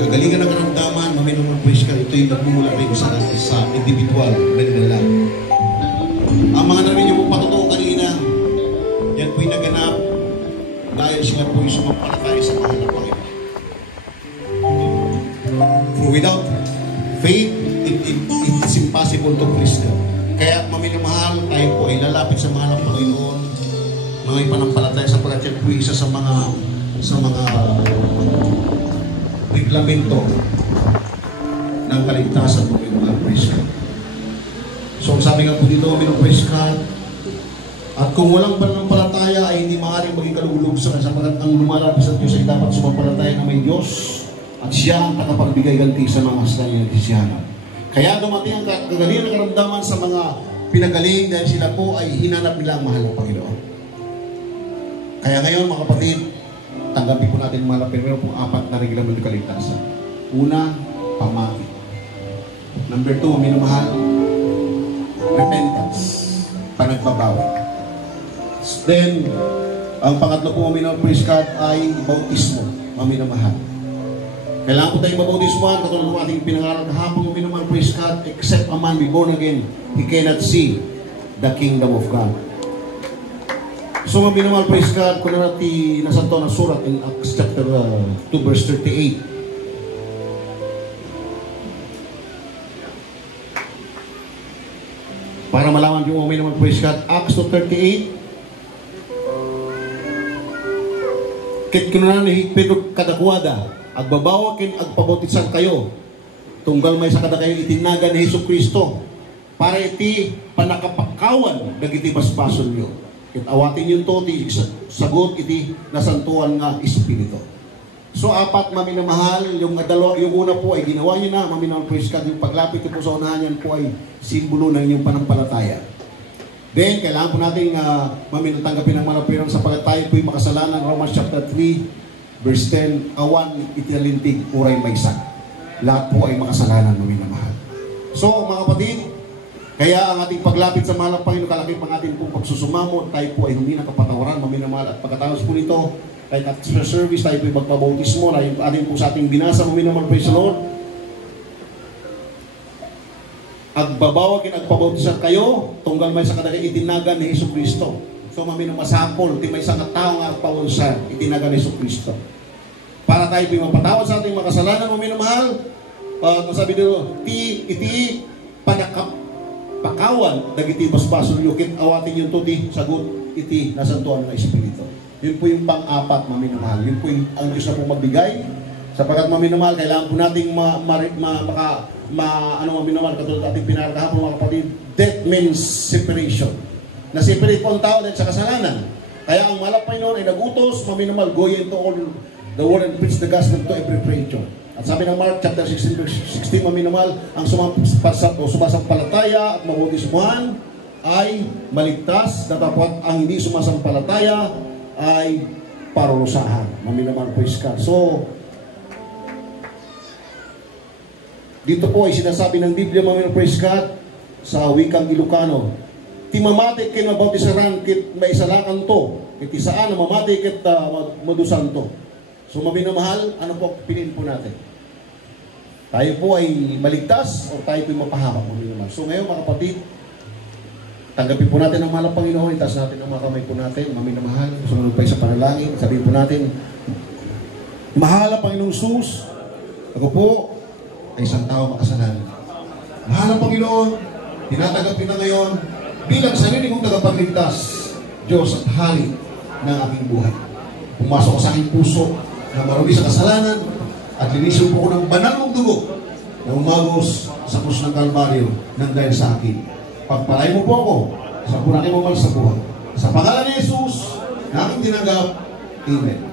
Kagalingan ng karamdaman, maminong praise ka, ito yung nagmumula rin sa individual na nilalang. Ang mga narinig mo patotoo kanina, yan po'y naganap dahil sila po'y sumampalataya sa mahal ng Panginoon. For without faith, it is impossible to please God. Kaya maminamahal, tayo po ay lalapit sa mahal ng Panginoon, mga ipanampalataya sa pagkat yan po'y isa sa mga reglamento ng kaligtasan ng mga praise God. So ang sabi nga po dito, praise God, at kung walang pananampalataya ay hindi maaaring maging kalulog sapagkat ang lumalapit sa Diyos ay dapat sumampalataya na may Diyos at siya ang nakapagbigay ganti sa mga hasta niya nagsisihanap. Kaya dumating ang kagalingan ng karamdaman sa mga pinagaling dahil sila po ay hinanap nila ang mahal ng Panginoon. Kaya ngayon mga kapatid, tanggapin po natin mahal ng Panginoon pong 4 na reglamento ng kaligtasan. Una, pamati. Number 2, minamahal, repentance, panagbabawi. Then, ang pangatlo po praise God ay bautismo, maminamahal. Kailangan po tayong mabautismoan, katulad ng ating pinangaral kahapon, maminamahal, praise God, except a man be born again, he cannot see the kingdom of God. So mga minamahal, praise God, kung natin nasa ito na surat in Acts chapter 2 verse 38. Para malaman yung mga minamahal, praise God, Acts 2:38. Kit kinunan ni Pedro kadakwada, agbabawa kin agpabautisan kayo, tunggal may sa kada kayo itinaga ni Hesus Kristo, para iti panakapakawan dagiti basbason nyo. Kit awatin yun to, ti sagot iti nasantuan nga Espiritu. So apat, maminamahal, yung una po ay ginawa nyo na, maminamahal, praise God, yung paglapit po sa unahan yan po ay simbolo ng inyong panampalataya. Then, kailangan po natin maminatanggapin ng malapirang sapagat tayo po'y makasalanan. Romans chapter 3, verse 10, awan itialintig, uray maysak. Lahat po ay makasalanan, maminamahal. So, mga kapatid, kaya ang ating paglapit sa mahal ng Panginoon, kalaki pang ating pong pagsusumamo, tayo po ay huminang kapatawaran, maminamahal. At pagkatapos po nito, kahit at sa service, tayo po ay magpabautismo, ating po sa ating binasa, maminamahal, praise the Lord. Agbabawag agpabautisan kayo, tunggal may sa kadagay itinaga ni Hesus Kristo. So maminamasapol, ti may isang tao nga agpabautisan, itinaga ni Hesus Kristo. Para tayo mapatawad sa ating makasalanan, maminamahal, masabi dito, iti panakapakawan, dagiti basbason yukit, awatin yung tuti, sagot, iti nasantuan ng Espiritu. Yun po yung pang-apat, maminamahal. Yun po yung ang Diyos na po magbigay. Sapagkat maminamahal, kailangan po nating maminamahal, katulad ating pinarakahan po mga kapatid, death means separation. Na-separate po ang tao dahil sa kasalanan. Kaya ang mahal ng Panginoon ay nagutos, maminamahal, go ye into all the world and preach the gospel to every creature. At sabi ng Mark chapter 16, verse 16, maminamahal, ang sumasampalataya at mabautismuhan ay maligtas, datapwat ang hindi sumasampalataya ay parurusahan. Maminamahal, praise God. So, dito po ay sinasabi ng Biblia, mga praise God, sa wikang Ilocano, ti mamati kin mabautisaran kit maisalakan to, kit isaan na mamati kit madusan to. So maminamahal, ano po piliin po natin? Tayo po ay maligtas o tayo po ay mapahamak, maminamahal. So ngayon mga kapatid, tanggapin po natin ang mahal ng Panginoon, itaas natin ang mga kamay po natin, maminamahal, sumunod pa sa panalangin, sabihin po natin, mahal ang Panginoong Sus, ako po, ay isang tao makasalanan. Mahal ang Panginoon, tinatanggap kita ngayon bilang sarili kong tagapagligtas, Diyos at Hari ng aking buhay. Pumasok sa aking puso na marumi sa kasalanan at linisin po ko ng banal mong dugo na umagos sa krus ng Kalbaryo nang dahil sa akin. Pagpalay mo po ako sa punang imamal sa buhay. Sa pangalan ni Jesus na aking tinanggap, Amen.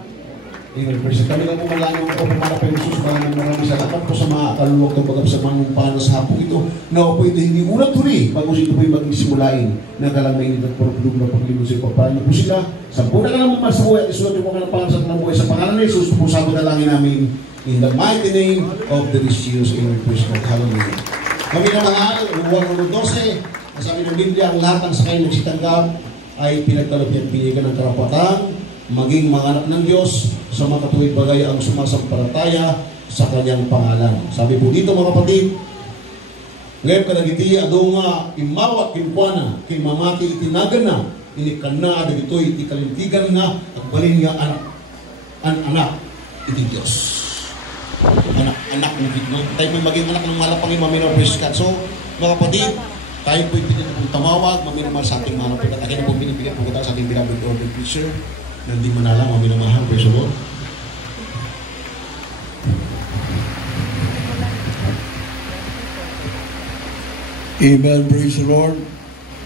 Amen. Praise kami lang po malangin po pumarap ng Jesus. Maraming salamat po sa mga kaluluwag ng bagap sa mga paano sa hapong ito. Na po ito hindi unang tuli. Bago ito po yung magsimulain na galang mainit at purulog na paglibot sa ipagpalan na po sila. Sa puna ka naman sa buhay at isulat po ka ng pangalan sa tanang buhay. Sa pangalan ni Jesus, po sa dalangin namin in the mighty name of the Jesus. Amen. Praise God. Hallelujah. Kami na mahal, Juan 1:12, sabi ng Biblia, ang lahat ng sakay nagsitanggap ay pinagkalap niya at pinigyan ng karapatan maging mga anak ng Diyos sa mga katuwid bagay ang sumasampalataya sa kanyang pangalan. Sabi po dito mga kapatid, ngayon kadagiti ado nga imawat kinuana kay mamati itinagan na inikan na adagitoy iti kalintigan nga at balin nga anak iti Diyos. Anak ng Diyos. Tayo po maging anak ng malapangin maminaw praise God. So mga kapatid, tayo po pinipong tamawag, maminamahal sa ating mga napikat. Akin na po pinipigyan po kita sa ating beloved order preacher na hindi manalang, maminamahal, praise the Lord. Amen, praise the Lord.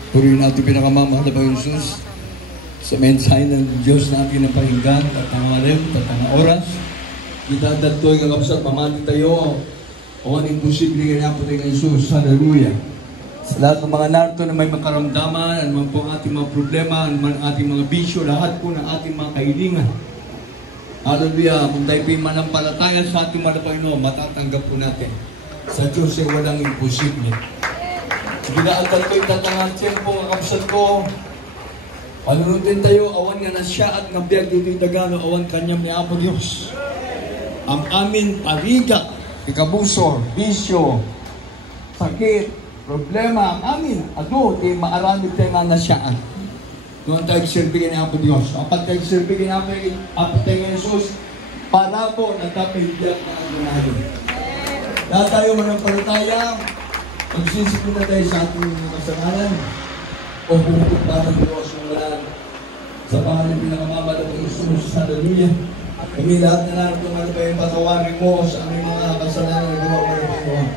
Purihin natin pinakamamahal na Panginoon Jesus sa mensahe ng Diyos na ating napahinggan, tatang rin, tatang oras. Kita dato'y kakapsat, mamati tayo. O ang imposible kanya po tayo ng Jesus. Hallelujah. Sa lahat ng mga narito na may makaramdaman, ano man po ang ating mga problema, ano man ang ating mga bisyo, lahat po ng ating mga kahilingan. Hallelujah. Kung tayo po'y manampalataya sa ating mga Panginoon, matatanggap po natin. Sa Diyos ay walang imposible. Ginaatal ko'y tatangan tiyempo, kakapsat ko. Panunutin tayo, awan nga na siya at nabiyag dito'y dagano, awan kanyang ni Apo Diyos. Ang amin parigat, ikabuso, bisyo, sakit, problema, ang amin, ado, di maaramid tayo nga na siyaan. Doon tayo sirbigin ng Apo Diyos. Kapag tayo sirbigin ng Apo tayo Jesus, para po nagkapahigyan ng agunado. Lahat tayo manampalataya, magsisipin na tayo sa ating kasalanan, o bumukod pa ng Diyos ng walang sa pangalan ng pinakamamala ng Jesus. Hallelujah. Kami lahat na lang kung ano ba yung patawarin mo sa aming mga kasalanan na gawa mo ng Panginoon.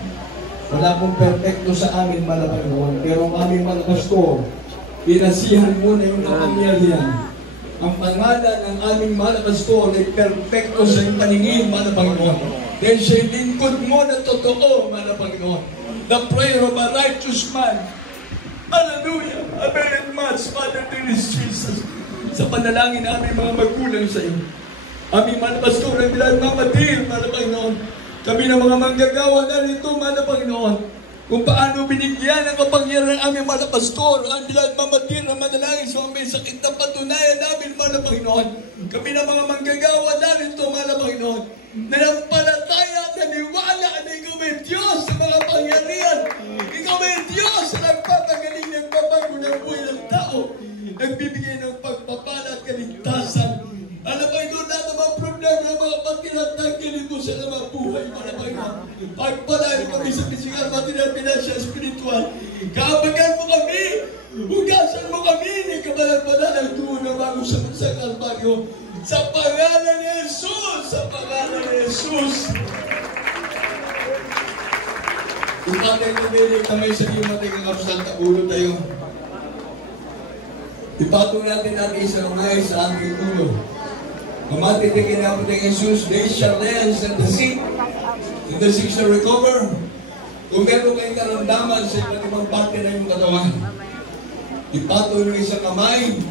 Wala pong perfecto sa amin, Mahal na Panginoon. Pero ang aming mga pastor, pinasihan mo na yung kapangyarihan. Ang pangalan ng aming Mahal na pastor ay perfecto sa iyong paningin, Mahal na Panginoon. Dahil siya'y lingkod mo na totoo, Mahal na Panginoon. The prayer of a righteous man. Hallelujah. Availeth much, Father, to this Jesus. Sa panalangin namin mga magulang sa iyo. Aming Mahal na pastor ay bilang mamatil, Mahal na Panginoon. Kami ng mga manggagawa na rito, Mahal na Panginoon. Kung paano binigyan ng kapangyarihan ng aming Mahal na pastor, ang bilang mamatil na manalangin sa may sakit na patunayan namin, Mahal na Panginoon. Kami ng mga manggagawa na rito, Mahal na Panginoon. Nanampalataya at naniwala na ikaw ay Diyos sa mga pangyarihan. Ikaw ay Diyos na nagpapagaling, nagpapago ng buhay ng tao. Nagbibigay ng pagpapala at kaligtasan. Alam ba ito, lahat ng mga problema ng mga pagkinatangkilin mo sa mga buhay, Mahal na Panginoon. Pagpalain kami sa pisikal, material, financial, spiritual. Kaabagan mo kami. Hugasan mo kami. Hindi ka ng tuon na bago sa Kalbaryo. Sa pangalan ni Jesus! Sa pangalan ni Jesus! Kung natin nabili kami sa iyo natin ang kapsal, tabulo tayo. Ipatong natin isang ngay sa ating ulo. Mamatitigin na po ng Jesus, they shall dance and the sick, and the sick shall recover. Kung meron kayong karamdaman sa iba't ibang parte na yung katawan, ipatong yung isang kamay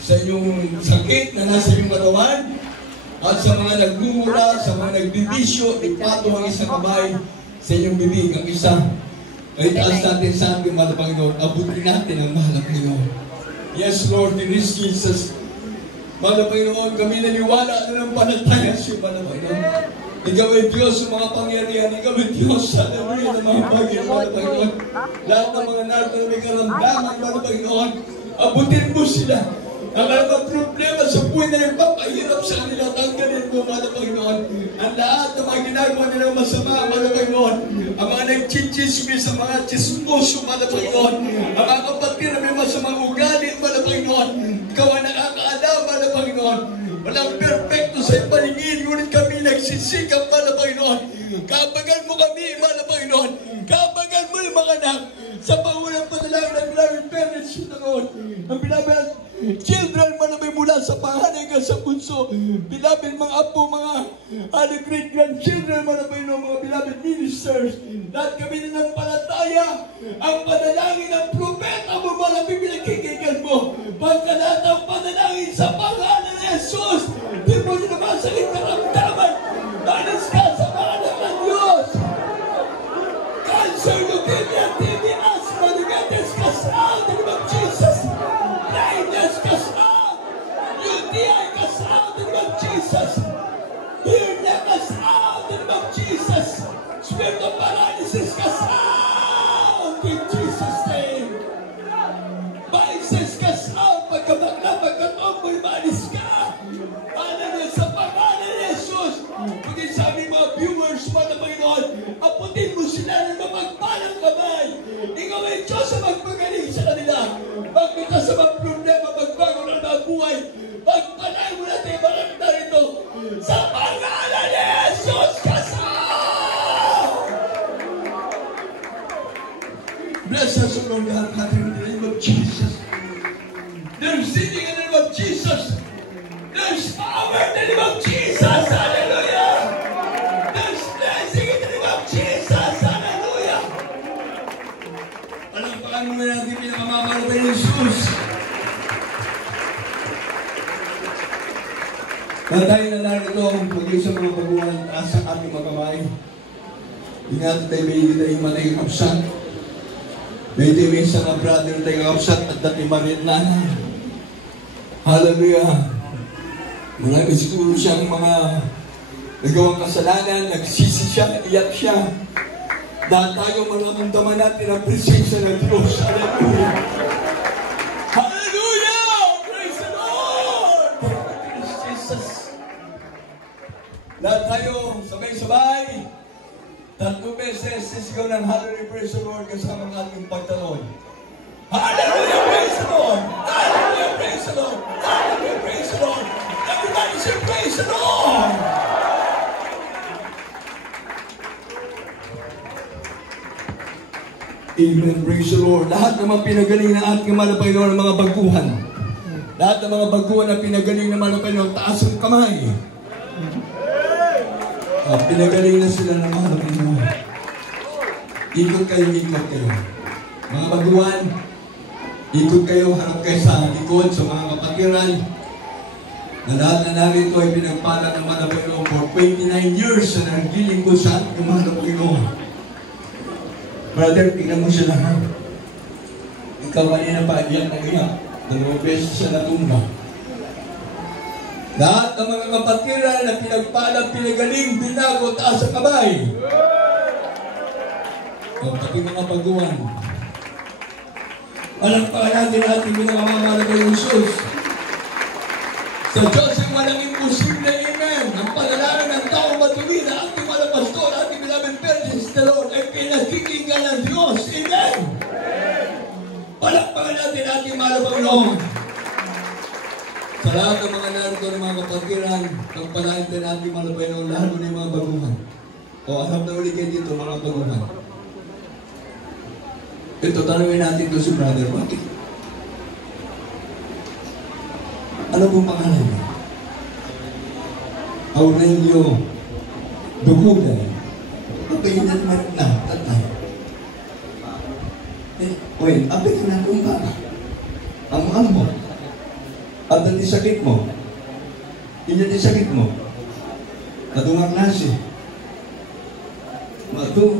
sa inyong sakit na nasa inyong katawan, at sa mga nagmumura, sa mga nagbibisyo, ipatong ang isang kamay sa inyong bibig. Ang isa, ay taas natin sa ating Mahal na Panginoon, abutin natin ang Mahal na Panginoon. Yes, Lord, in this Jesus, Mahal na Panginoon, kami naniwala na ng panataya siya, Mahal na Panginoon. Ikaw ay Diyos sa mga pangyarihan. Ikaw ay Diyos sa nabuhay ng mga bagay, Mahal na Panginoon. Lahat ng mga narito na may karamdaman, Mahal na Panginoon, abutin mo sila. Ang mga problema sa buhay na nagpapahirap sa kanila, tanggalin mo, Mahal na Panginoon. Ang lahat ng mga ginagawa nilang masama, Mahal na Panginoon. Ang mga nagchichismis, ang mga chismoso, Mahal na Panginoon. Ang mga kapatid na may masamang ugali, Mahal na Panginoon. Ikaw ang nakakaalam, Mahal na Panginoon. Walang perfecto sa paningin, ngunit kami nagsisikap, Mahal na Panginoon. Kabagan mo kami, Mahal na Panginoon. Kabagan mo yung mga anak sa pangulang panalangin ng maraming parents yun na noon. Ang binabalang children, manamay mula sa panganay hanggang sa bunso. Beloved mga apo, mga great-grandchildren, manamay no, mga beloved ministers. Lahat kami na ng palataya, ang panalangin ng propeta mo, malaming pinagkikigan mo. Pagkalat ang panalangin sa pangalan ni Jesus. Di mo nyo naman sakit na ramdaman. Manis ka sa pangalan ng Diyos. Cancer, leukemia, TB, asthma, diabetes, cast out in the name of Jesus. Blindness, cast out. UTI, cast out in the name of Jesus. Hernia, cast out in the name of Jesus. Spirit of paralysis, cast out in Jesus' name. Vices, cast out. Pagkabakla, pagkatomboy, manis ka. Hallelujah, sa pangalan ni Jesus. Pagin sa aming mga viewers, Mahal na Panginoon, aputin mo sila ng mapagpalang kamay. Ikaw ay Diyos sa magpagaling sa kanila. Pagkita sa mga problema, magbago ng mga buhay, pagpanay mo natin yung mga narito. Sa pangalan ni Jesus, kasal! Bless us, O Lord, God, in the name of Jesus. There's sitting in the name of Jesus. There's power in the name of Jesus. Hallelujah. There's blessing in the name of Jesus. Hallelujah. Alam paano na natin pinakamamalo kay Jesus. Natay na lang ito ang pagkain sa mga baguhan taas ang aming makamay. Ingatan tayo may hindi tayo matay kapsat. May tayo may isang brother tayo kapsat at dati marin na. Hallelujah. Marami siguro siyang mga nagawang kasalanan, nagsisi siya, iyak siya. Dahil tayo maramdaman natin ang presensya ng Diyos. Hallelujah! Hallelujah! Lahat tayo sabay-sabay. 3 beses sisigaw ng Hallelujah, praise the Lord kasama ng ating pagtanong. Hallelujah, praise the Lord! Hallelujah, praise the Lord! Hallelujah, praise the Lord! Everybody say praise the Lord! Amen, praise the Lord. Lahat naman pinagaling na ating malapay ng mga baguhan. Lahat ng mga baguhan na pinagaling na malapay ng taas ang kamay. Pinagaling na sila ng mga Pinoy. Ikot kayo. Mga baguhan, ikot kayo, harap kayo sa likod, sa mga kapatiran. Na lahat na narito ay pinagpala ng mga Pinoy for 29 years na nagdiling ko sa ating mga Pinoy. Brother, tingnan mo sila ha. Ikaw kanina pa iyak na iyak. 2 beses siya natumba. Lahat ng mga kapatiran na pinagpalang, pinagaling, binago, taas ang kamay. O pati mga baguhan. Alam pa natin ating pinamamahal ng Jesus. Sa Diyos ang walang imposible, amen. Ang panalangin ng tao matuloy na ating mga pastor, ating beloved Virgins, the Lord ay pinakikinggan ng Diyos, amen. Palakpakan natin ating mga Panginoon. Sa lahat ng mga narito ng mga kapatiran, pagpalain din natin mga Panginoon, lalo na yung mga baguhan. O harap na ulit kayo dito, mga baguhan. Ito, tanungin natin ito si brother. Bakit? Ano pong pangalan niya? Aurelio Dugugay. Abay na naman na, tatay. Wait, abay na kung ba? Ang mo. At ang sakit mo. Inya sakit mo. Atong klase.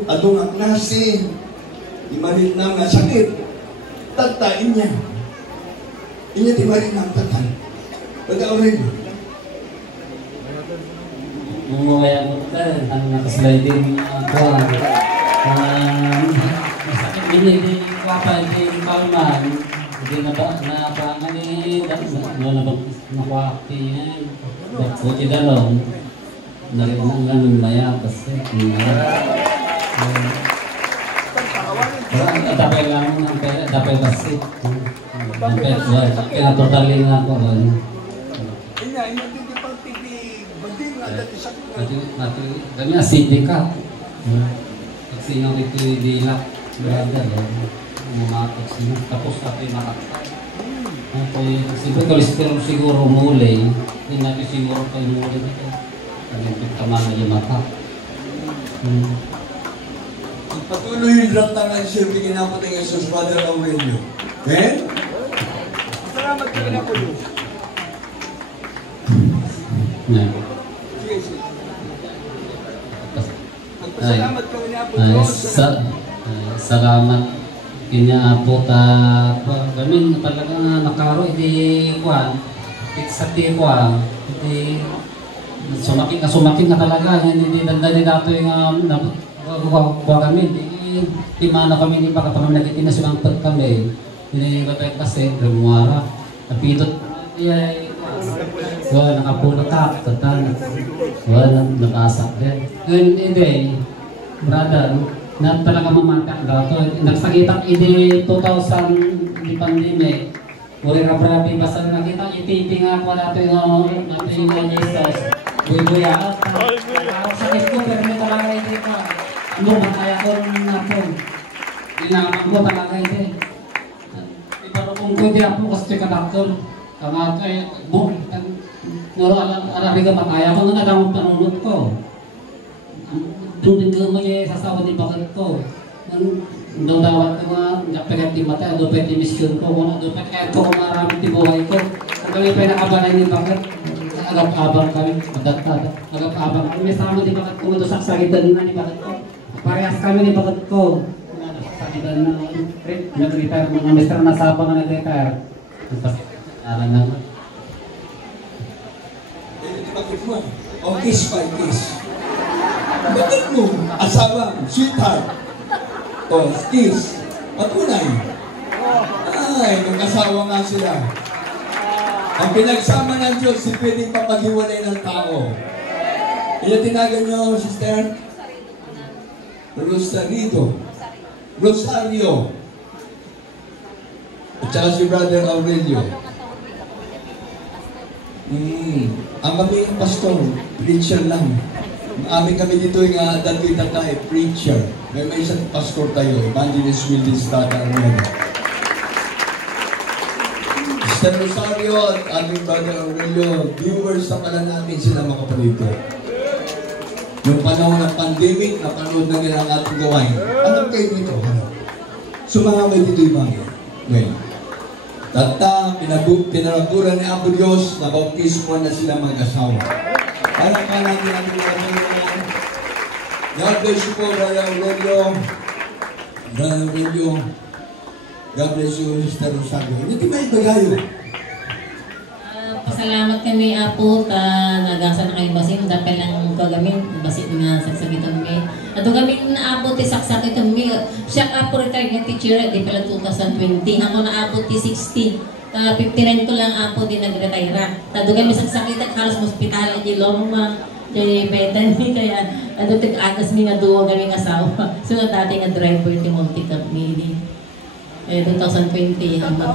Atong klase. Imalit na nga sakit. Tatain niya. Inya timalit na ang tatan. Pag-aurin mo. Mumawaya ko ka. Ang nakasliding ako. Masakit din ko pa. Hindi kalman. Hindi na ba? Napangan eh. Ano na ba? Nakuwakti yan. Buti dalong. Narinig nga ng maya. Kasi dapat lang ang pera. Dapat kasi. Ang pera. Kaya totally nga ako. Kami acidic ka. Kasi nang ito dilak. Brother. Umatok sila. Tapos natin makakita. Siyempre kolesterol siguro muli. Hindi natin siguro kayo muli dito. Kalimpit ka man yung mata. Patuloy yung lantangan siya pinapatay ng Jesus, Father Aurelio. Okay? Salamat ka na po yun. Salamat ka na po yun. Salamat kanya po kami talaga nakaro hindi kuan sa tiwa hindi sumakin na talaga hindi dandali dato yung kuha kami di mana kami hindi pa kapag nagitin na silang kami hindi kapag kasi lumara napidot wala nakapulot ka wala nakasak din hindi brother na talaga mamatang dato. Nagsakitang ide 2000 di pandemic. Uri ka brabe basta nakita itiping ako natin yung Jesus. Buya. Sakit ko pero may talaga ide ka. Ano kaya ko napon. Inaman ko talaga ide. Pero kung pwede ako kasi ka doktor. Kama kay noro arabi ka makaya ko na nadamong panunod ko. Doon din mo niya sasawa di bakit ko. Doon dawat ko nga, napagat di mata, doon pwede mission ko, doon pwede kahit ko kumarami di buhay ko. Ang kami pa nakabalay ni bakit, agap-abang kami, madatad, agap-abang kami. May sama di bakit ko, doon saksakitan na ni bakit ko. Parehas kami ni bakit ko. Saksakitan na, nag-retire, mga mister na sabang na nag-retire. Alam na. Di bakit mo? O kiss by kiss. Bakit mo? Asawa, sweetheart. O, kiss. Patunay. Ay, magkasawa nga sila. Ang pinagsama ng Diyos, si pwedeng papaghiwalay ng tao. Tinagan niyo, sister? Rosario. At saka si Brother Aurelio. Ang kami yung pastor, preacher lang. Amin kami dito yung dati tatay, preacher. May isang pastor tayo, Evangelist Willis Tata Armeda. Sister Rosario at aming Brother Aurelio, viewers na pala natin sila mga kapalito. Noong panahon ng pandemic, napanood na nila ang ating gawain. Alam kayo dito, sumangaway dito yung bagay. Well, tata, pinaraburan ni Apo Diyos, na bautismo na sila mag-asawa. Alam ka natin ang mga God bless you po, Brother Aurelio. Brother Aurelio. God bless you, Mr. Rosario. Hindi ba ito gayo? Pasalamat kami, Apo, nagasa na kayo basin. Dapat lang kagamin, basin nga saksakitan kami. At kami na Apo, saksakitan kami. Siya, Apo, retired na teacher, di pala 2020. Ako na Apo, 60. 59 ko lang Apo, di nag-retire. Tado kami saksakitan, halos hospital, di loma, di Bethany, kaya tig-agas mi nga duwa kami nga asawa. So, dati nga driver, di multi-company. 2020, hanggang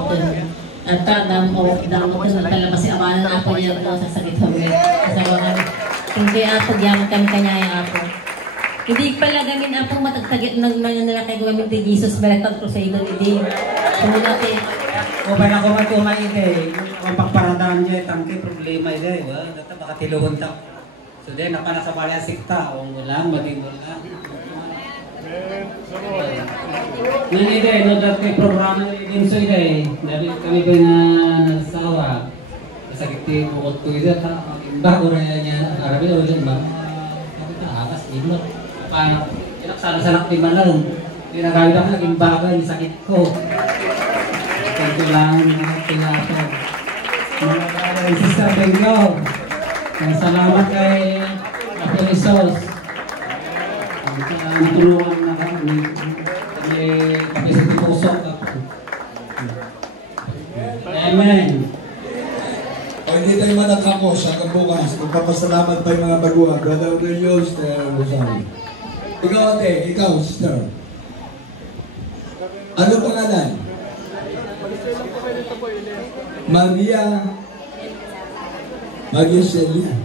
at damo ko na talaga si awanan ako niya ko sa sakit kami. Asawa kami. Hindi ako diyan kanya ako. Hindi pala gamin ako matagtagit nagmanala kay gamit ni Jesus Miracle Crusade hindi. Sumunati. O ba na ko matumay ide. Ang pagparadaan niya tangke problema ide. Wa data baka tiluhon ta. So then napana sa balya sikta o wala maging wala. Nani ide no dat kay programa din so ide. Dali kami ba na nagsawa. Sakit ti ko to ide ta bago ra niya arabi o din ba. Kapit akas idlo. Paano inaksara-sarak di malang. Pinagawid ako naging bagay sakit ko. Ito lang mga tinato. Mga brother and sister Benyo. Salamat kay Apo Jesus. Natulungan na kami. Kami sa tipusok. Amen. O hindi tayo matatapos hanggang bukas. Magpapasalamat tayo mga baguhan. Brother Aurelio, Sister Rosario. Ikaw ate, ikaw sister. Ano pangalan? Maria Celia.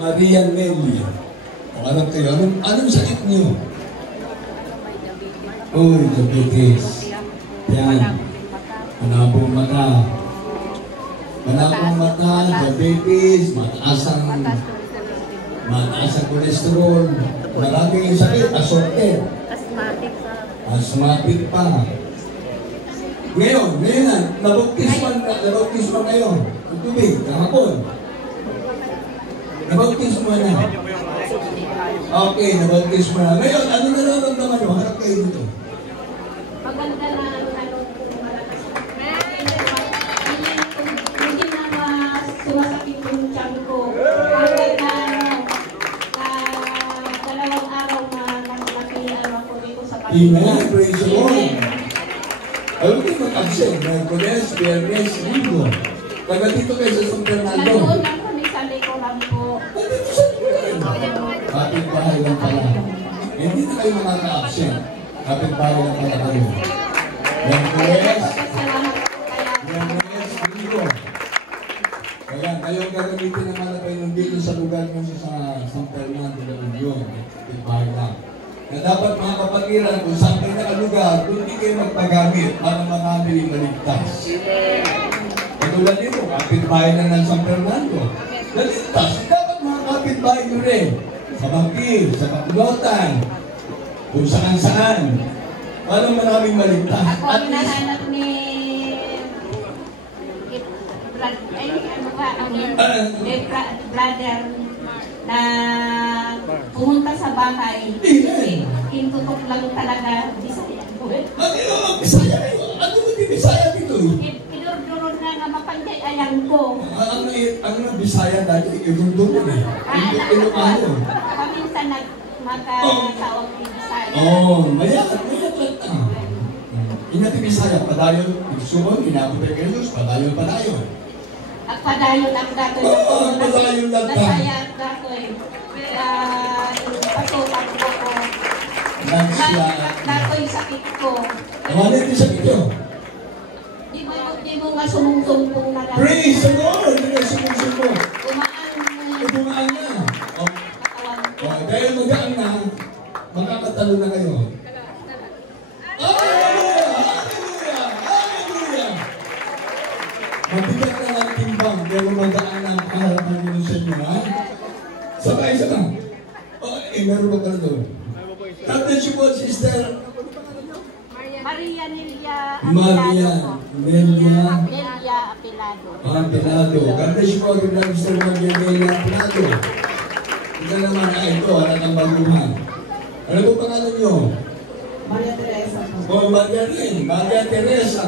Maria Nelia. Alam kayo, anong sakit niyo? Uy, diabetes. Yan. Manabong mata. Manabong mata, diabetes, mataas ang kolesterol. Maraming sakit, assorted. Asthmatic pa. Ngayon na, nabautismo kayo. Ang tubig, kahapon. Nabautismo na. Okay, nabautismo na. Ngayon, ano nararamdaman nyo? Harap kayo dito. Maganda na hindi na sumasakit yung tiyan ko. Hanggang na 2 araw na nakikialam ako dito sa kanila. Amen, praise the Lord. Ayaw kayo mag-absent. Merkules, Biyernes, Linggo. Taga dito kayo sa San Fernando. Nandoon lang kami sa likuran po. Dito sa likuran. Kapit bahay lang pala. Hindi na kayo makaka-absent. Kapit bahay lang pala kayo. Merkules, Biyernes, Linggo. Kaya kayong gagamitin naman na kayo dito sa lugar nyo sa San Fernando na Union. Kapit bahay lang. Na dapat mga kapatiran, kung saan kayo nakalugar, kung hindi kayo magpagamit para marami maligtas. Katulad nito, kapitbahay na ng San Fernando. Naligtas, dapat mga kapitbahay nyo rin. Sa Bangkil, sa Bakulotan, kung saan-saan. Para maraming maligtas. Ako ang nahanap ni brother na pumunta sa bahay. Intutok lang talaga Bisaya ko. Bisaya kayo? Ano mo di Bisaya dito? Pinurdurod na nga mapanday ayan ko. Ang Bisaya dati, idurdurod eh. Ano? Paminsan makatawag ni Bisaya. Maya lang ta. Inati Bisaya, padayon, sumon, inabot kay Jesus, padayon. Padayon ang datoy. Oo, padayon lang ka. Nasaya ang datoy. Pasukan ko ko. Datoy sakit ko. Ano yung sakit nyo? Di mo nga sumung-sumbong na lang. Praise the Lord! Hindi na sumusumbong. Umaan na. katawan ko. Dahil magaan na, makakatalo na kayo. Hallelujah! Hallelujah! Hallelujah! Mabigat na ang timbang, pero magaan na ang harapan nyo sa inyo, ha? Sabay. Meron ba pala doon? God bless you po, sister. Maria Nelia Apilado. Apilado. God bless you po, Mr. Maria Nelia Apilado. Ika naman na ito, anak ng baguhan. Ano po pangalan nyo? Maria Teresa. Maria Teresa.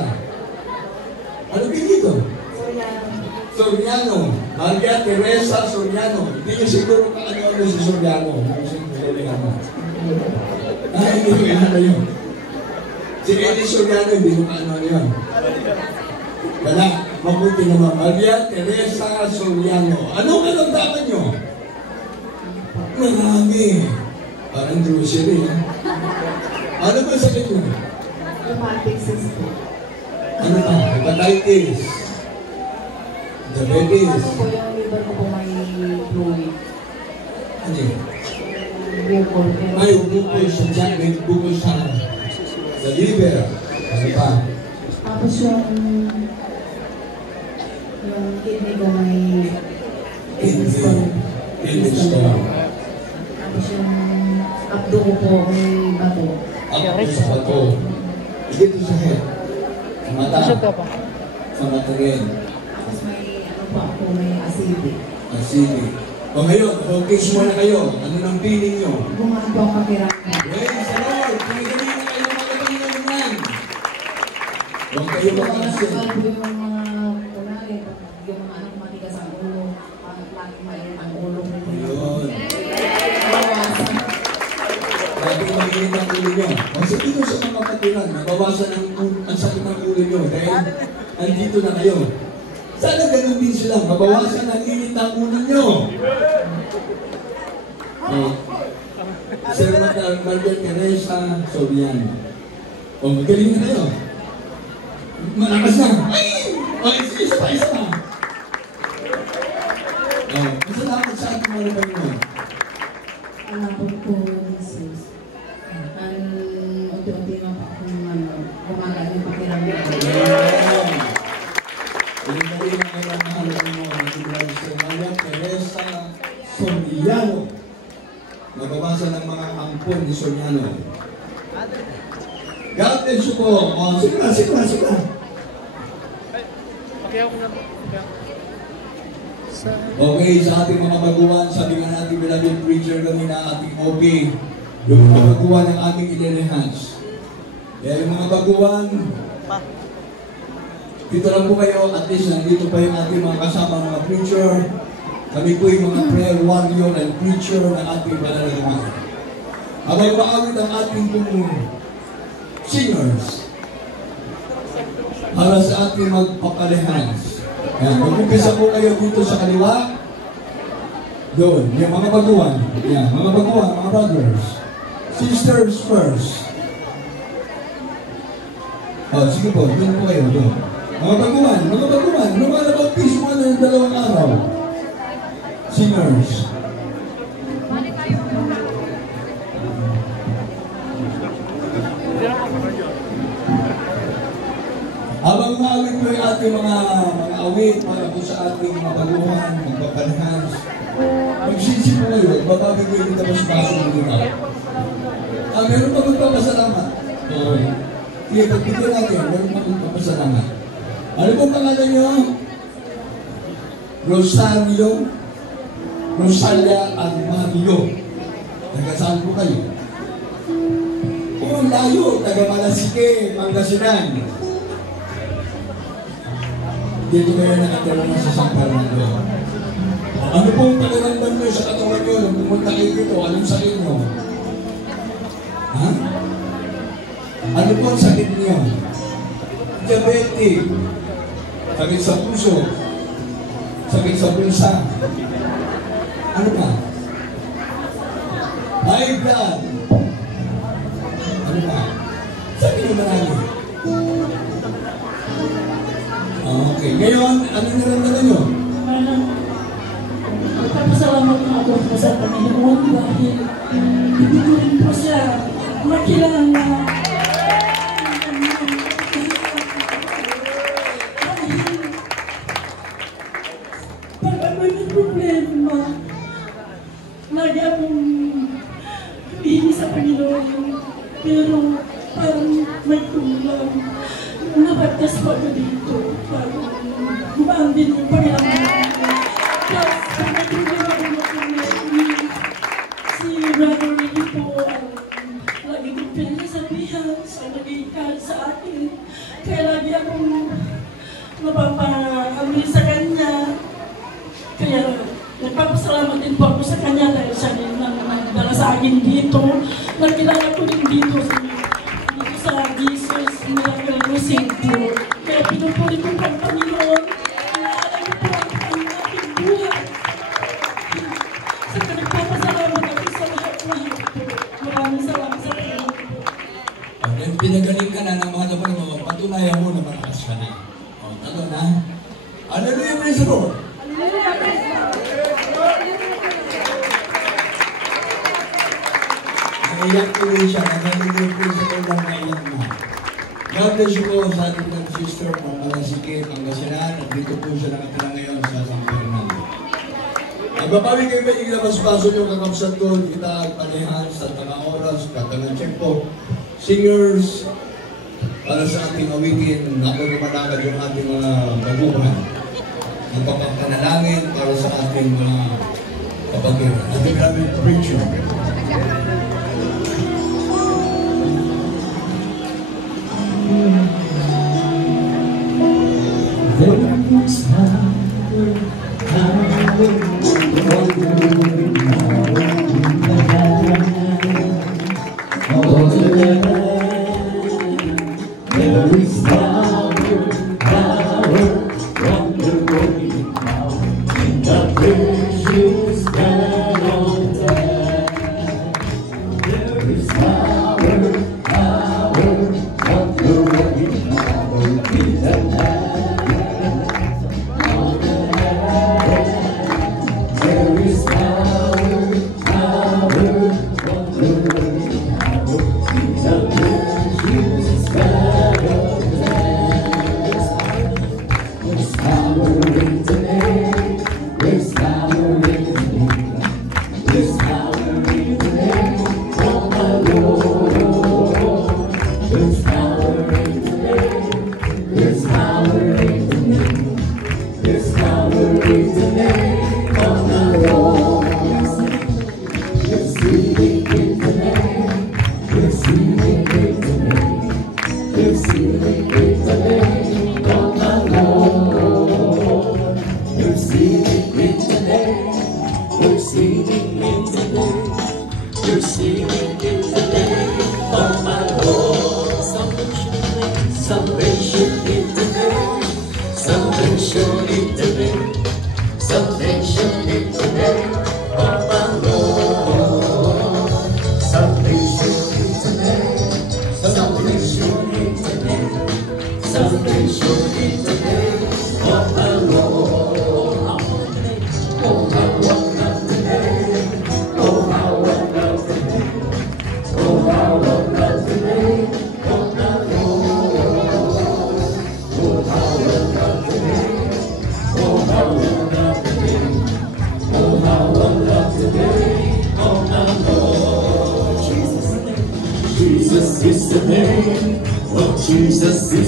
Ano dito? Soriano. Maria Teresa Soriano. Hindi nyo siguro kaano si Soriano. Hindi ko yun. Si Eddie Soriano, hindi ko kaano yun. Wala. Mabuti naman. Maria Teresa Soriano. Anong karamdaman nyo? Marami. Parang grocery. Ano ba sakit nyo? Rheumatic system. Ano pa? Hepatitis. Diabetes. Ano po yung liver ko po may fluid? Ano yun? Bukol. May bukol sa tiyan, may bukol sa liver. Ano pa? Tapos yung kidney ko may kidney stone. Tapos yung abdo ko po may bato. Ako sa bato. Dito sa head. Sa mata. Sa mata rin. Tapos may ano po ako, may acidic. Acidic. O ngayon, focus mo na kayo. Ano nang feeling nyo? Gumawa po ang pakiramdam. Praise the Lord! Pinagaling na kayo magandang naman. Huwag kayo makasin. Yung mga kunwari, yung mga anak matigas ang ulo, lagi mainit ang ulo. Yun. Lagi mainit ang ulo nyo. Kasi dito sa mga kapatiran, nabawasan ang sakit ng ulo nyo dahil andito na kayo. Sana ganun din sila, mabawasan ang init ng ulo nyo. Sir Maria Teresa Soriano. O, magaling na kayo. Malakas na. Ay! O, isa pa. O, masalamat sa ating mga Panginoon. Alapon po, Jesus. Unti-unti na pa akong gumagal yung pakiramdam. Pinagaling na kayo ang mahalagang mo. Sir Maria Teresa Soriano. Nababasa ng mga ampon ni Soriano. God bless you po. O, sige na. Okay, sa ating mga baguhan, sabi nga natin beloved preacher kami na ating OP, yung mga baguhan ng aming i-enhance. Kaya yung mga baguhan, dito lang po kayo, at least nandito pa yung ating mga kasama mga preacher. Kami po yung mga prayer warrior and preacher ng ating panalangin. Habang maawit ang ating singers para sa ating magpapalehans. Yan, mag-umpisa po kayo dito sa kaliwa. Doon, yung mga baguhan. Yan, mga baguhan, mga brothers. Sisters first. O, sige po, doon po kayo, doon. Mga baguhan, lumalabag-peace mo na ng 2 araw. Singers. Habang maawit ko yung ating mga awit para po sa ating mga baguhan, magpapalhans, magsisi po kayo, babagay ko yung tapos baso ng lugar. Meron pa magpapasalamat. Sige, pagpito natin, meron pa magpapasalamat. Ano pong pangalan nyo? Rosalia Armario. Nagkasaan po kayo. Kung layo, taga Malasike, Pangasinan. Dito kayo nakatira na sa San Fernando. Ano pong panaramdam nyo sa katawan nyo nung pumunta kayo dito? Anong sakit nyo? Ha? Ano po ang sakit nyo? Diabetic. Sakit sa puso. Sakit sa bulsa. Ano pa? High blood. Ano pa? Sabi niyo marami. Okay. Ngayon, ano naramdaman nyo? Magpapasalamat na ako po sa Panginoon dahil hindi ko rin po siya makilala. Pag ako may problema, lagi akong humihingi sa Panginoon. Pero parang may kulang. Nabagtas po ako dito. Parang gumaan din yung Panginoon. Tapos, pag may problema ako si Brother Ricky po, lagi kong pinasabihan, siya naging kahit sa akin. Kaya lagi akong napapaamin sa kanya. Kaya nagpapasalamat din po ako sa kanya dahil siya din nagdala sa akin dito. Nakilala ko din dito sa Jesus Miracle Crusade po. Kaya pinupuli ko ang Panginoon. Naalala ko po ang aking buhay. Saka nagpapasalamat ako sa lahat-lahat po. Maraming salamat sa Panginoon po. Pinagaling ka na ng mga dapat mo, patunayan mo na malakas ka na. Talo na. Hallelujah, praise the Lord. Naiyak ko rin siya. Nagalilig ko sa kailang naiyak mo. God bless you po sa ating mga sister from Malasike, Pangasinan. At dito po siya nakatira ngayon sa San Fernando. Nagbabawi kayo ba yung labas-baso yung kakapsat ko, kita, panihan, sa tanga oras, katangan check po. Singers, para sa ating awitin, ako lumalakad yung ating mga baguhan. Nagpapagpanalangin para sa ating mga kapatid. Ating aming preacher. Jesus, in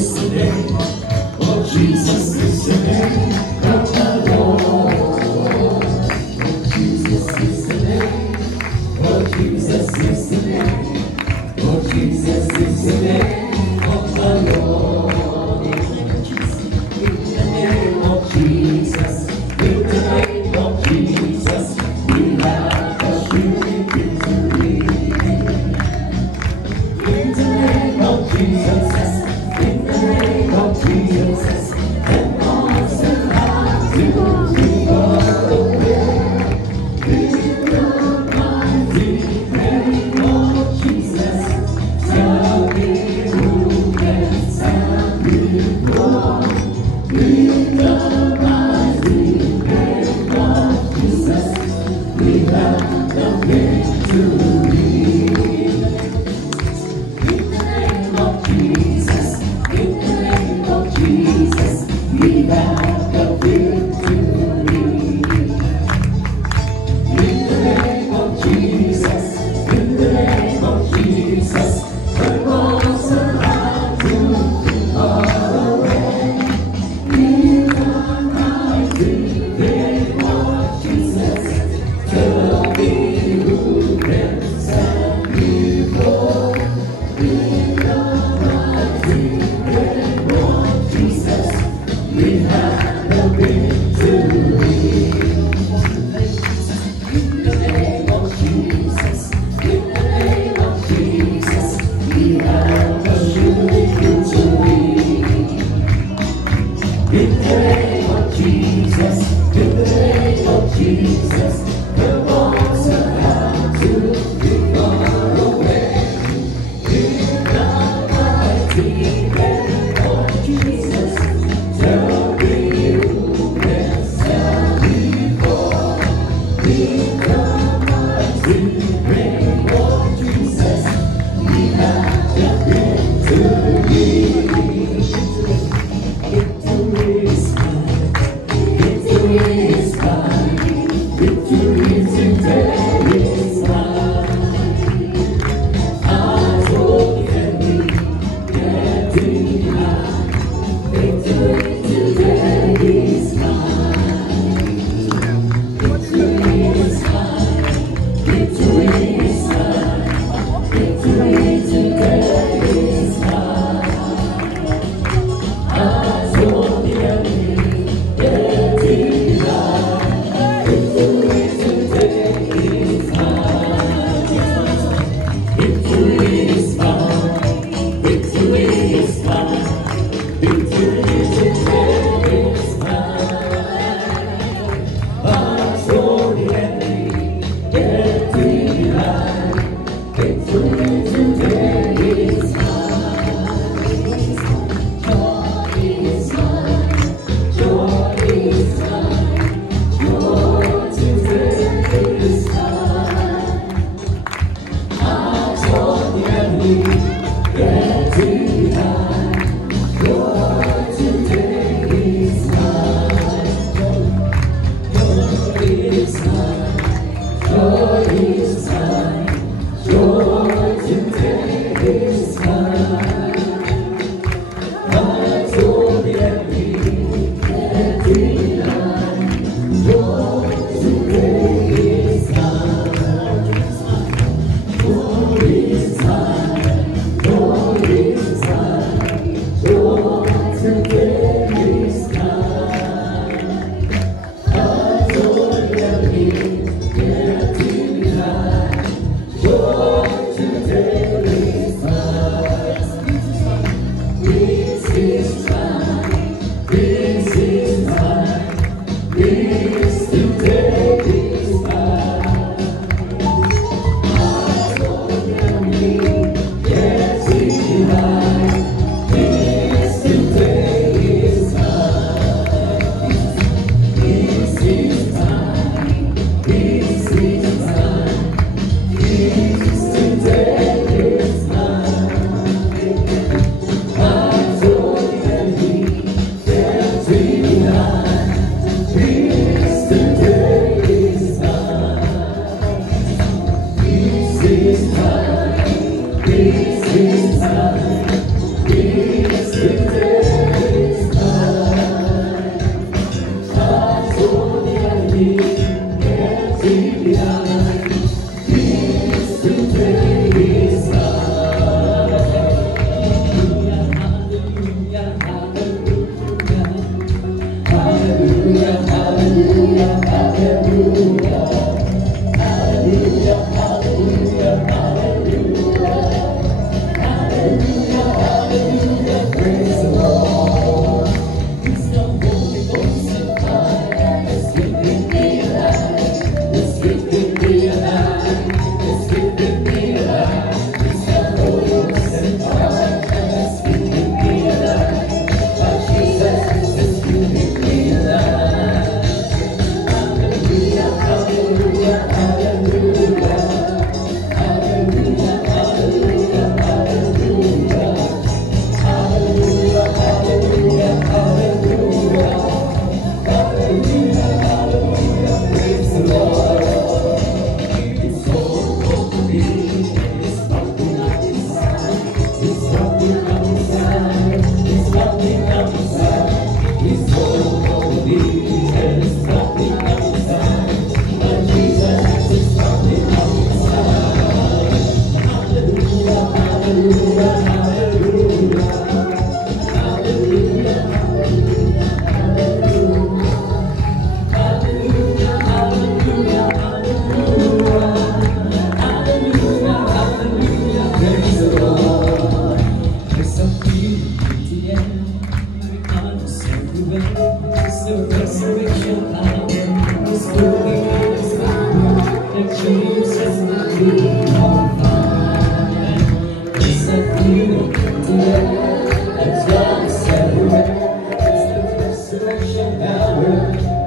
the name of Jesus, and all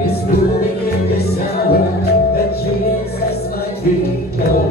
It's moving in this hour that Jesus might be born.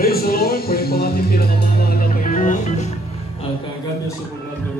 Praise the Lord. Pray po natin pinanamahal na Panginoon. At God bless you.